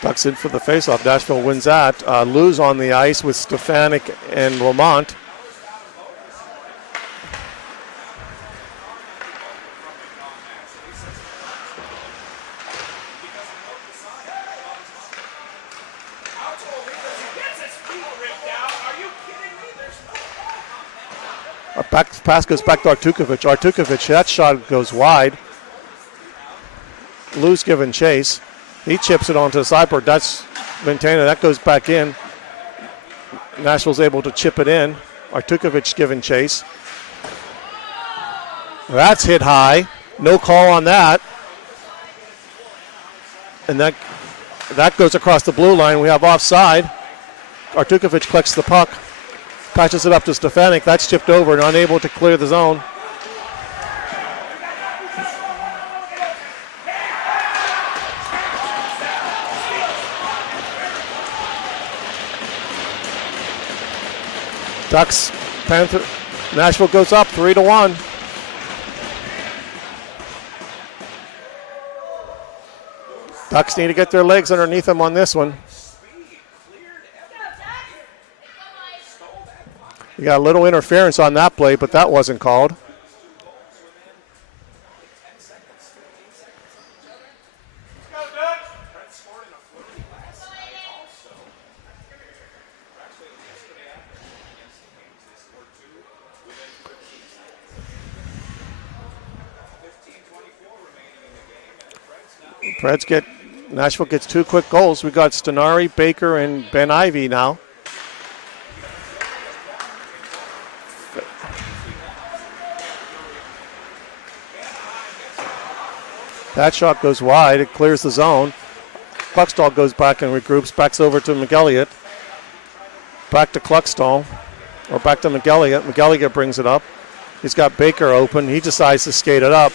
Ducks in for the faceoff. Nashville wins that. Lose on the ice with Stefanik and Lamont. Pass goes back to Artukovic. Artukovic, that shot goes wide. Lou's given chase. He chips it onto the sideboard. That's Ventana. That goes back in. Nashville's able to chip it in. Artukovic given chase. That's hit high. No call on that. And that goes across the blue line. We have offside. Artukovic collects the puck. Patches it up to Stefanik. That's chipped over and unable to clear the zone. Ducks, Panther, Nashville goes up 3-1. Ducks need to get their legs underneath them on this one. We got a little interference on that play, but that wasn't called. Nashville gets 2 quick goals. We got Stenari, Baker, and Ben Ivy now. That shot goes wide. It clears the zone. Cluckstall goes back and regroups. Backs over to McElligott. Back to Cluckstall. Or back to McElligott. McElligott brings it up. He's got Baker open. He decides to skate it up.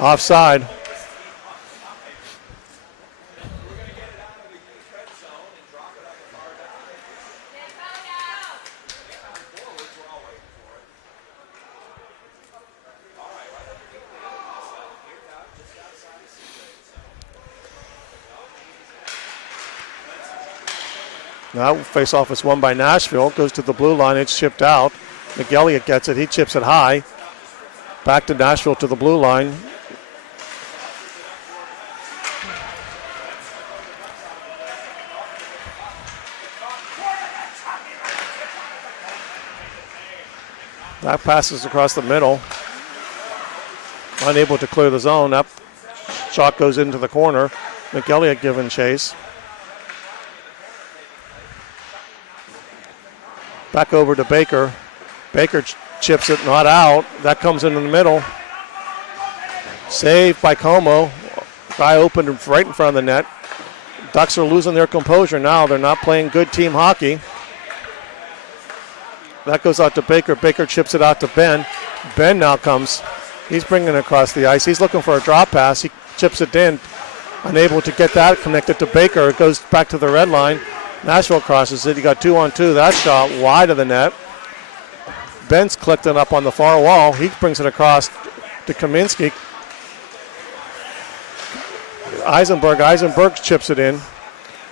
Offside. Now face-off is won by Nashville. Goes to the blue line. It's chipped out. McElligott gets it. He chips it high. Back to Nashville to the blue line. That passes across the middle. Unable to clear the zone. That shot goes into the corner. McElligott giving chase. Back over to Baker. Baker chips it, not out. That comes into the middle. Saved by Como. Guy opened right in front of the net. Ducks are losing their composure now. They're not playing good team hockey. That goes out to Baker. Baker chips it out to Ben. Ben now comes. He's bringing it across the ice. He's looking for a drop pass. He chips it in. Unable to get that connected to Baker. It goes back to the red line. Nashville crosses it. He got 2-on-2. That shot wide of the net. Ben's clicked it up on the far wall. He brings it across to Kaminsky. Eisenberg chips it in.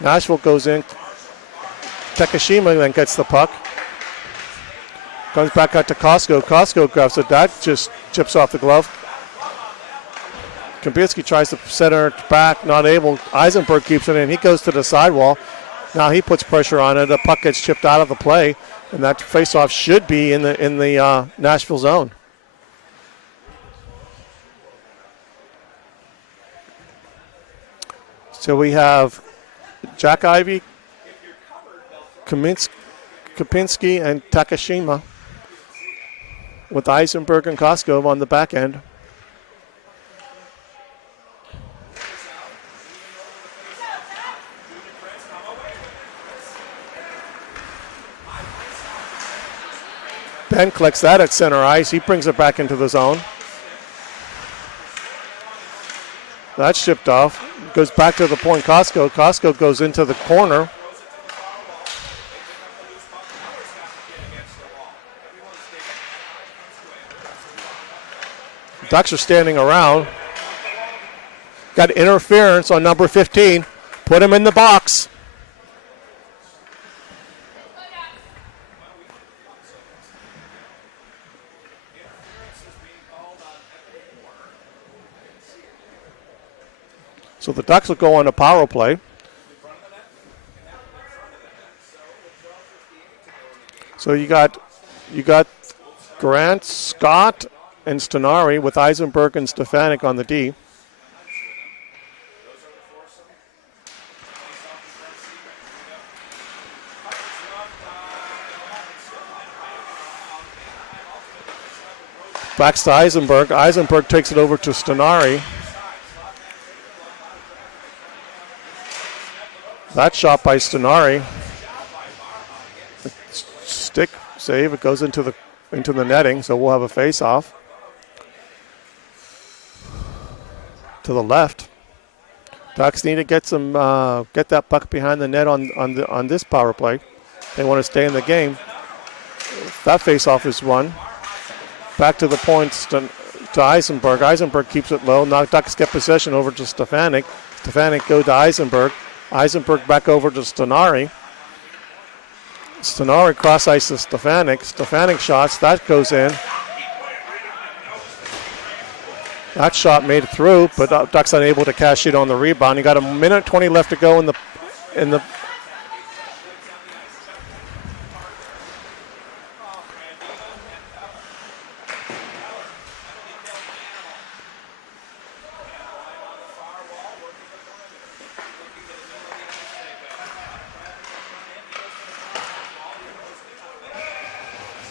Nashville goes in. Takashima then gets the puck. Comes back out to Costco. Costco grabs it. That just chips off the glove. Kaminsky tries to center it back. Not able. Eisenberg keeps it in. He goes to the sidewall. Now he puts pressure on it. The puck gets chipped out of the play, and that faceoff should be in the Nashville zone. So we have Jack Ivy, Kapinski, and Takashima with Eisenberg and Koskov on the back end. Ben collects that at center ice. He brings it back into the zone. That's shipped off. Goes back to the point. Costco goes into the corner. Ducks are standing around. Got interference on number 15. Put him in the box. So the Ducks will go on a power play. So you got Grant, Scott, and Stenari with Eisenberg and Stefanik on the D. Backs to Eisenberg. Eisenberg takes it over to Stenari. That shot by Stenari. Stick save. It goes into the netting, so we'll have a face-off. To the left. Ducks need to get that puck behind the net on this power play. They want to stay in the game. That face-off is won. Back to the points to Eisenberg. Eisenberg keeps it low. Now Ducks get possession over to Stefanik. Stefanik go to Eisenberg. Eisenberg back over to Stenari. Stenari cross ice to Stefanik. Stefanik shots. That goes in. That shot made it through, but Ducks unable to cash it on the rebound. You got 1:20 left to go in the.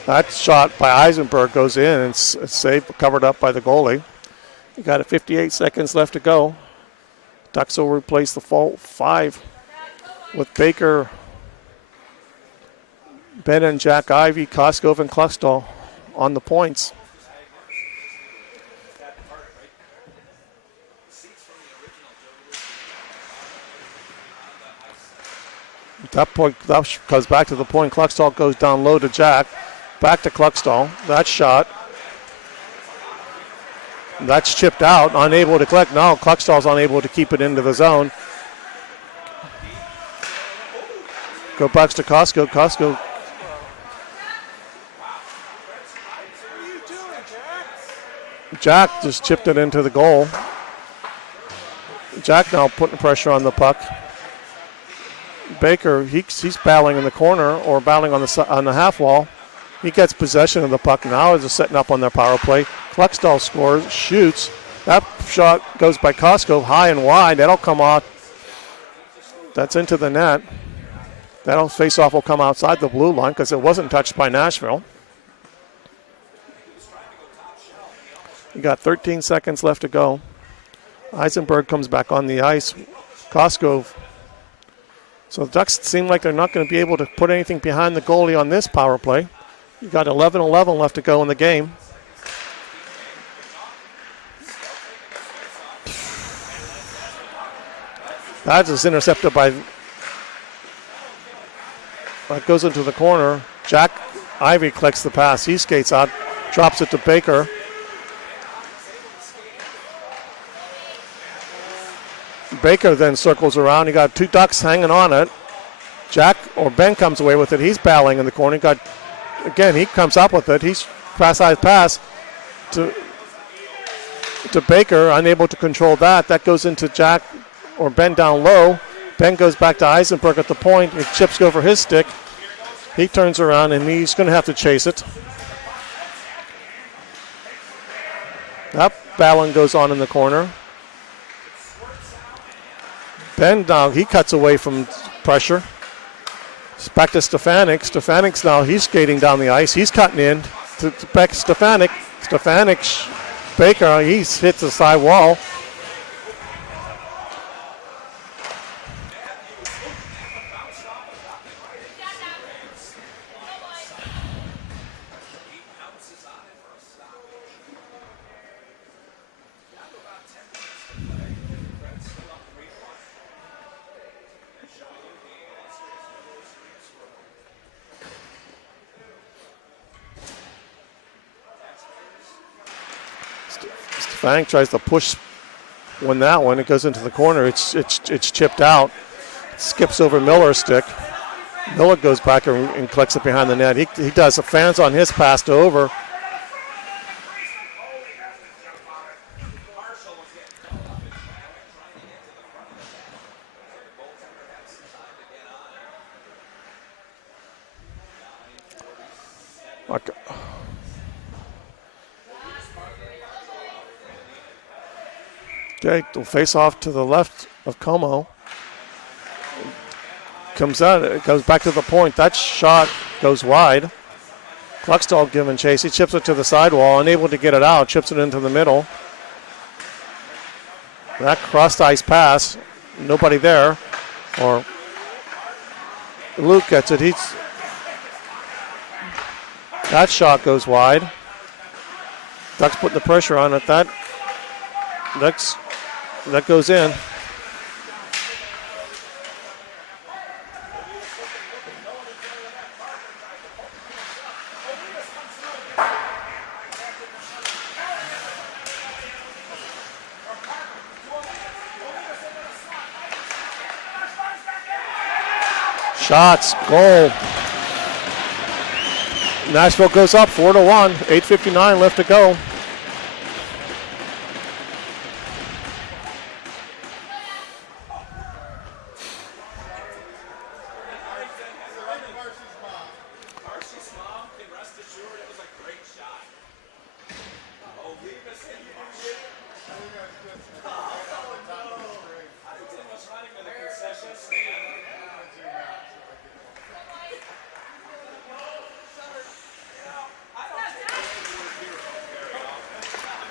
That shot by Eisenberg goes in and it's saved, covered up by the goalie. You got 58 seconds left to go. Ducks will replace the 5 with Baker, Ben and Jack Ivy, Koskov, and Kluckstall on the points. At that point, that goes back to the point. Kluckstall goes down low to Jack. Back to Kluckstall. That shot. That's chipped out. Unable to collect. No, Kluckstall's unable to keep it into the zone. Go back to Koskov. Koskov. Jack just chipped it into the goal. Jack now putting pressure on the puck. Baker, he's battling in the corner or battling on the half wall. He gets possession of the puck now. They're setting up on their power play. Kluckstall scores, shoots. That shot goes by Koskov high and wide. That'll come out. That's into the net. That'll face off will come outside the blue line because it wasn't touched by Nashville. You got 13 seconds left to go. Eisenberg comes back on the ice. Koskov. So the Ducks seem like they're not going to be able to put anything behind the goalie on this power play. You got 11-11 left to go in the game. That is intercepted by. That goes into the corner. Jack Ivy collects the pass. He skates out, drops it to Baker. Baker then circles around. You got 2 Ducks hanging on it. Jack or Ben comes away with it. He's battling in the corner. He comes up with it. He's pass to Baker, unable to control that. That goes into Jack or Ben down low. Ben goes back to Eisenberg at the point. It chips over his stick. He turns around and he's going to have to chase it. That battling goes on in the corner. Ben now, he cuts away from pressure. It's back to Stefanik. Stefanik's now, he's skating down the ice. He's cutting in to back to Stefanik. Stefanik, Baker, he hits the side wall. Stefanik tries to push win that one. It goes into the corner. It's chipped out. It skips over Miller's stick. Miller goes back and collects it behind the net. He does. The fans on his pass to over. Okay, will face off to the left of Como. Comes out, it goes back to the point. That shot goes wide. Kluckstall giving chase. He chips it to the sidewall, unable to get it out. Chips it into the middle. That crossed ice pass, nobody there. Or Luke gets it. That shot goes wide. Ducks putting the pressure on it. That goes in. Shots, goal. Nashville goes up 4-1. 8:59 left to go.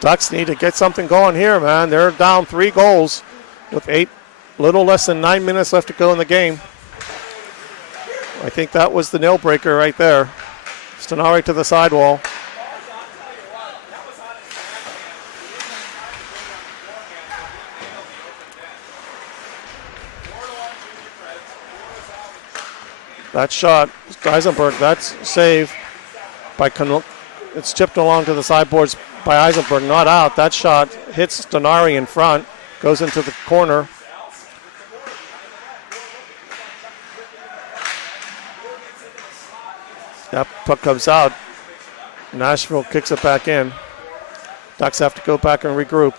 Ducks need to get something going here, man. They're down 3 goals with little less than 9 minutes left to go in the game. I think that was the nail breaker right there. Stenari to the sidewall. That shot, Eisenberg, that's save by it's chipped along to the sideboards by Eisenberg, not out. That shot hits Stenari in front, goes into the corner. That puck comes out. Nashville kicks it back in. Ducks have to go back and regroup.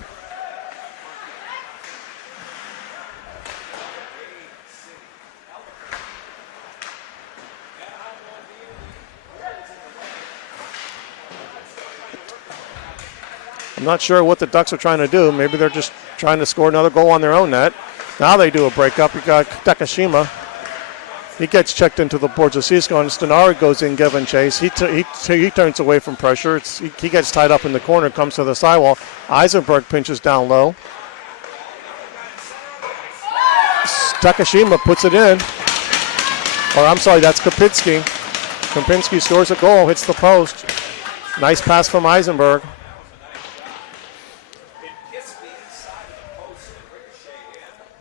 I'm not sure what the Ducks are trying to do. Maybe they're just trying to score another goal on their own net. Now they do a breakup. You got Takashima. He gets checked into the boards of Cisco, and Stenari goes in, give and chase. He turns away from pressure. He gets tied up in the corner, comes to the sidewall. Eisenberg pinches down low. Takashima puts it in. Or I'm sorry, that's Kopinski. Kopinski scores a goal, hits the post. Nice pass from Eisenberg.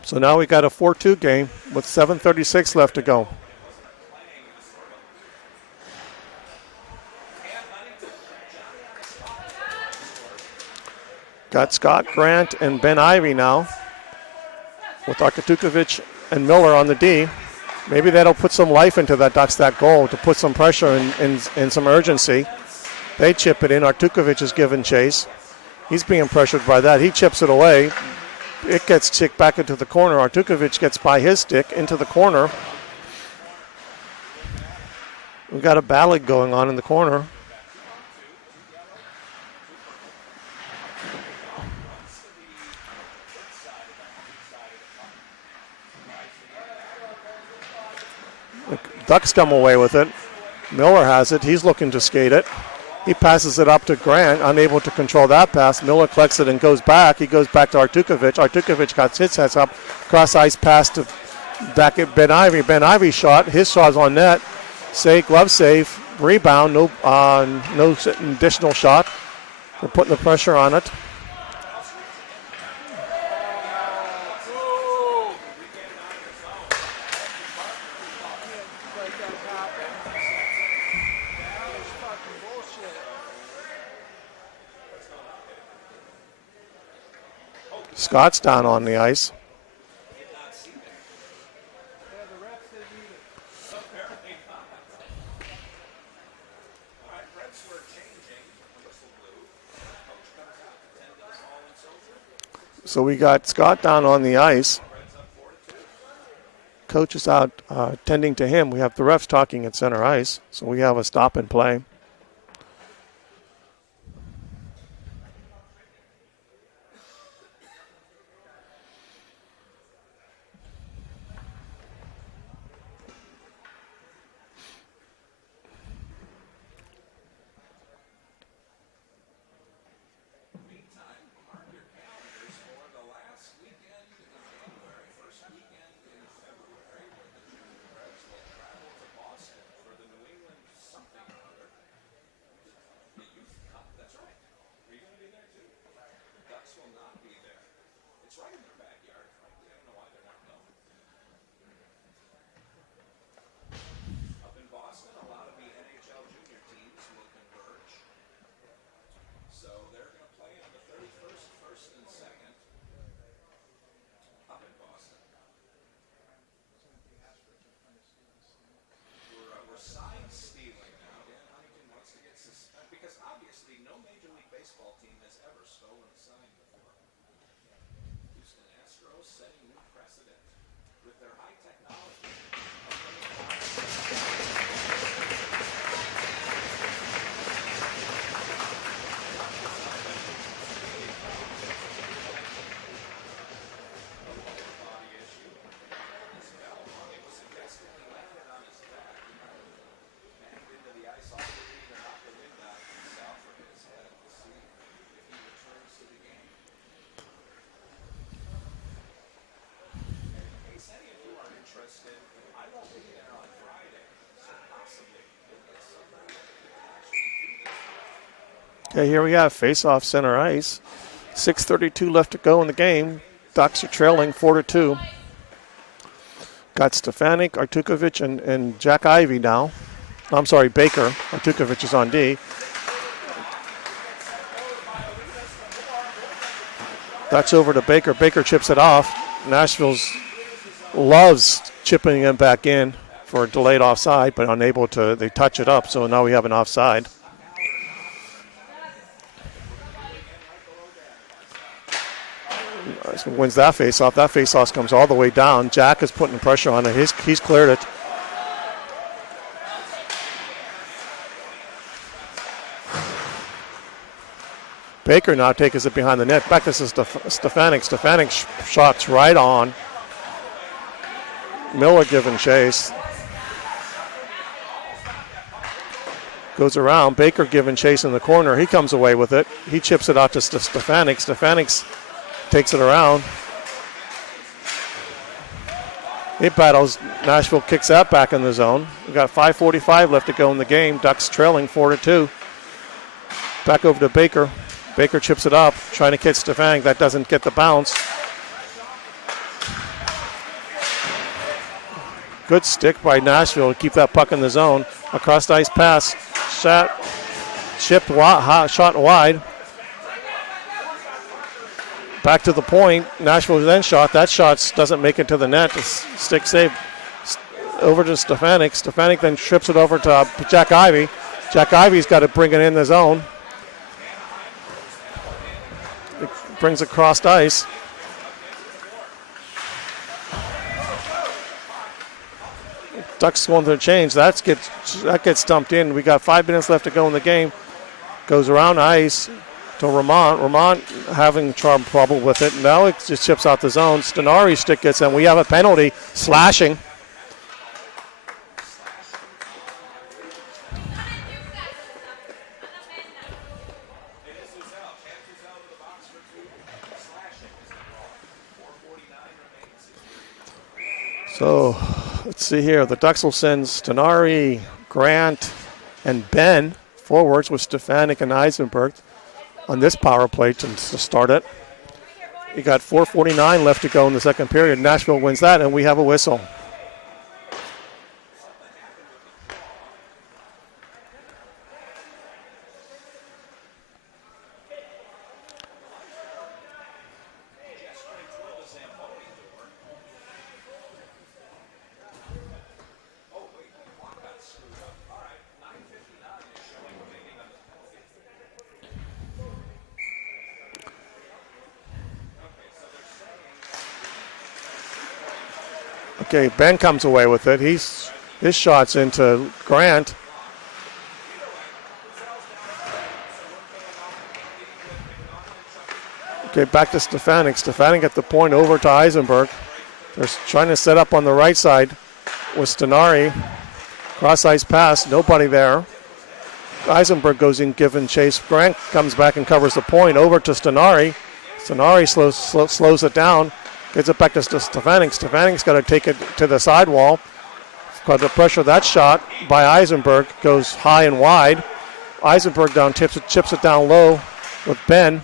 So now we got a 4-2 game with 7:36 left to go. Got Scott Grant and Ben Ivey now with Arkatukovic and Miller on the D. Maybe that'll put some life into that Duckstat goal to put some pressure and some urgency. They chip it in. Artukovic is giving chase. He's being pressured by that. He chips it away. It gets kicked back into the corner. Artukovic gets by his stick into the corner. We've got a battle going on in the corner. The Ducks come away with it. Miller has it. He's looking to skate it. He passes it up to Grant, unable to control that pass. Miller collects it and goes back. He goes back to Artukovic. Artukovic got his heads up. Cross-ice pass to back at Ben Ivey. Ben Ivey shot. His shot's on net. Glove save. Rebound. No additional shot. We're putting the pressure on it. Scott's down on the ice. So we got Scott down on the ice. Coach is out tending to him. We have the refs talking at center ice. So we have a stop and play. Okay, here we have face-off center ice. 6:32 left to go in the game. Ducks are trailing 4-2. Got Stefanik, Artukovic, and Jack Ivey now. I'm sorry, Baker. Artukovic is on D. That's over to Baker. Baker chips it off. Nashville loves chipping him back in for a delayed offside, but unable to, they touch it up, so now we have an offside. Wins that face-off. That face-off comes all the way down. Jack is putting pressure on it. He's cleared it. Baker now takes it behind the net. Back to Stefanik. Stefanik shots right on. Miller giving chase. Goes around. Baker giving chase in the corner. He comes away with it. He chips it out to Stefanik. Stefanik takes it around. He battles. Nashville kicks that back in the zone. We've got 5:45 left to go in the game. Ducks trailing 4-2. Back over to Baker. Baker chips it up, trying to catch Stefanik. That doesn't get the bounce. Good stick by Nashville to keep that puck in the zone. Across the ice pass. Shot wide. Back to the point. Nashville then shot. That shot doesn't make it to the net. Stick save over to Stefanik. Stefanik then trips it over to Jack Ivey. Jack Ivey's got to bring it in the zone. It brings it across ice. Ducks going to change. That gets dumped in. We got 5 minutes left to go in the game. Goes around ice to Ramon. Ramon having trouble with it. Now it just chips out the zone. Stenari's stick gets in. We have a penalty. Slashing. So let's see here. The Ducks will send Stenari, Grant, and Ben forwards with Stefanik and Eisenberg on this power play to start it. You got 4:49 left to go in the second period. Nashville wins that, and we have a whistle. Okay, Ben comes away with it. His shot's into Grant. Okay, back to Stefanik. Stefanik at the point over to Eisenberg. They're trying to set up on the right side with Stenari. Cross-ice pass, nobody there. Eisenberg goes in, giving chase. Grant comes back and covers the point over to Stenari. Stenari slows it down. Gets it back to Stefanik. Stefanik's got to take it to the sidewall. Got to pressure that shot by Eisenberg. Goes high and wide. Eisenberg down, chips it down low with Ben.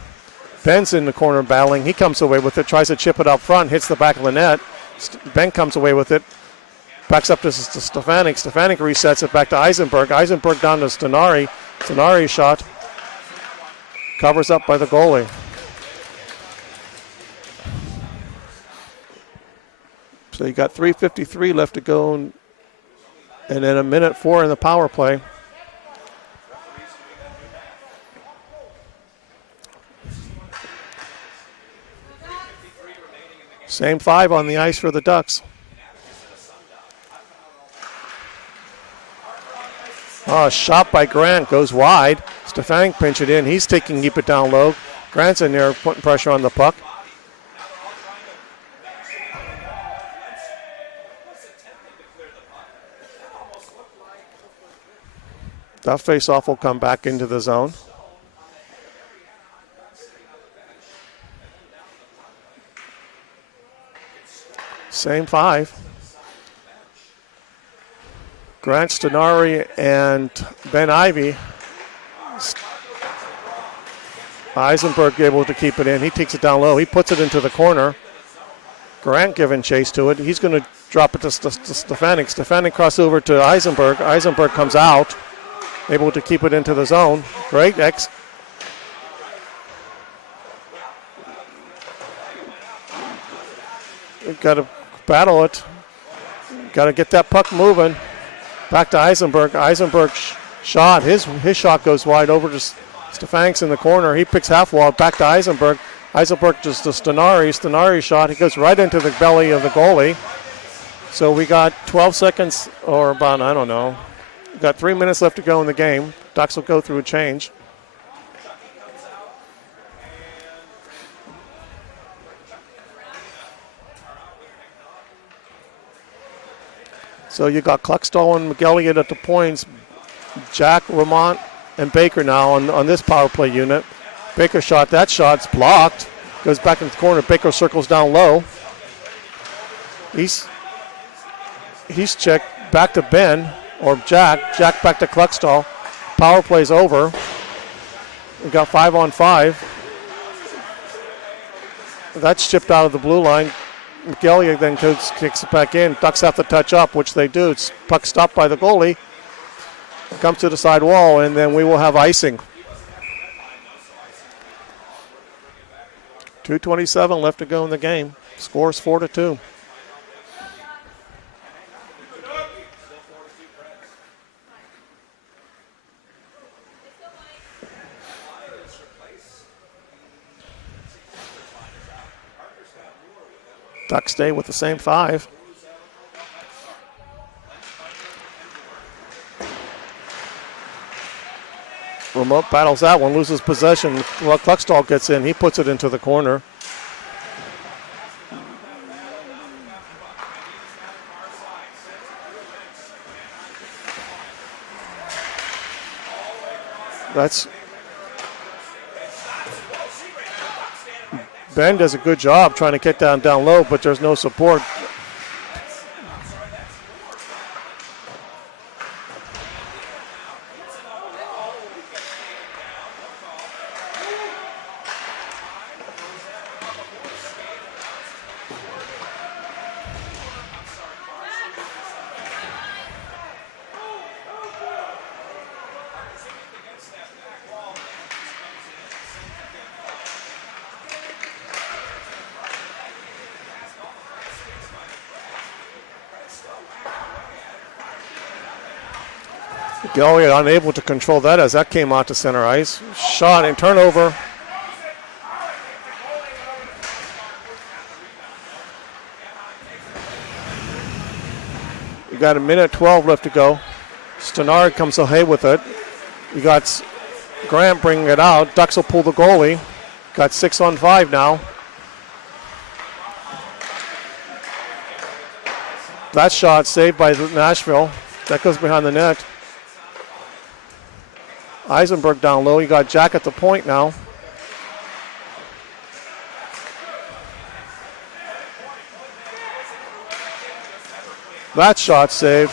Ben's in the corner battling. He comes away with it, tries to chip it up front, hits the back of the net. Ben comes away with it. Backs up to Stefanik. Stefanik resets it back to Eisenberg. Eisenberg down to Stenari. Stenari shot. Covers up by the goalie. So you got 3:53 left to go, and then a minute 4 in the power play. Same 5 on the ice for the Ducks. Oh, shot by Grant goes wide. Stefanik pinch it in. He's keep it down low. Grant's in there putting pressure on the puck. That face-off will come back into the zone. Same 5. Grant, Stenari, and Ben Ivey Eisenberg able to keep it in. He takes it down low. He puts it into the corner. Grant giving chase to it. He's going to drop it to Stefanik. Stefanik cross over to Eisenberg. Eisenberg comes out, able to keep it into the zone. Great We've got to battle it. Got to get that puck moving. Back to Eisenberg. Eisenberg shot. His shot goes wide over to Stefanik's in the corner. He picks half wall. Back to Eisenberg. Eisenberg just to Stenari. Stenari shot. He goes right into the belly of the goalie. So we got 12 seconds, or about, I don't know. We've got 3 minutes left to go in the game. Ducks will go through a change. So you got Cluckstall and McElligott at the points. Jack, Ramont, and Baker now on this power play unit. Baker shot. That shot's blocked. Goes back in the corner. Baker circles down low. He's checked back to Ben or Jack. Jack back to Cluckstall. Power play's over. We got 5-on-5. That's chipped out of the blue line. McElligott then kicks it back in. Ducks have to touch up, which they do. It's puck stopped by the goalie. Comes to the side wall, and then we will have icing. 2:27 left to go in the game. Scores 4-2. Ducks stay with the same 5. Remote battles that one, loses possession. Cluckstall gets in. He puts it into the corner. Ben does a good job trying to get down low, but there's no support. Elliott unable to control that as that came out to center ice. Shot and turnover. We got 1:12 left to go. Stenard comes away with it. We got Grant bringing it out. Ducks will pull the goalie. Got 6-on-5 now. That shot saved by Nashville. That goes behind the net. Eisenberg down low. You got Jack at the point now. That shot saved.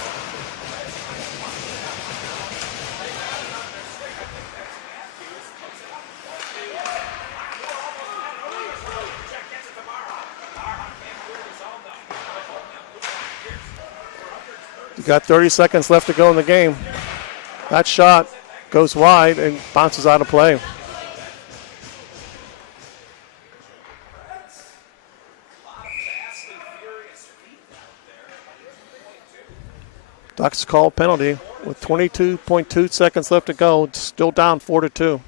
You got 30 seconds left to go in the game. That shot goes wide and bounces out of play. Ducks call penalty with 22.2 seconds left to go. It's still down 4-2.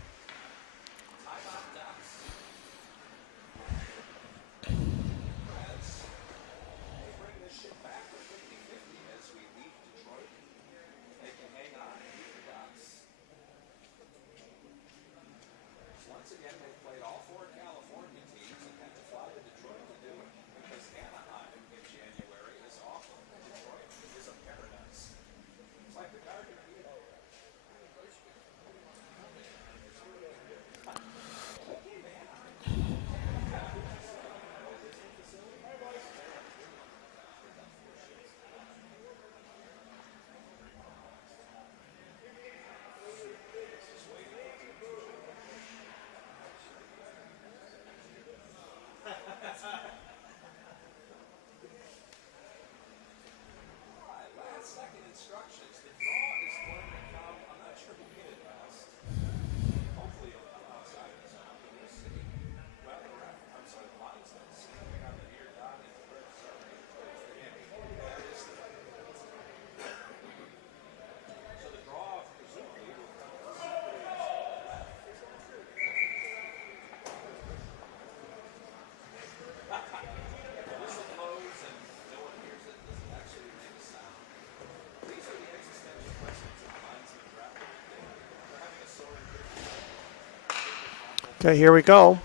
Okay, here we go.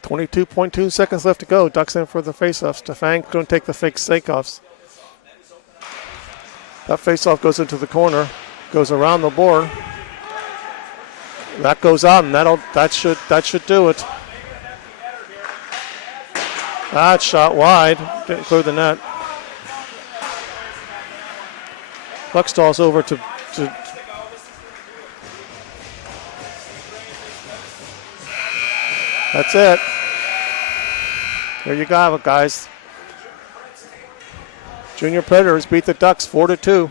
22.2 seconds left to go. Ducks in for the faceoff. Stefan going to take the fake takeoffs. That faceoff goes into the corner, goes around the board. That goes out, and that should do it. That shot wide, didn't clear the net. Luxtall's over to that's it. There you go, guys. Junior Predators beat the Ducks 4-2.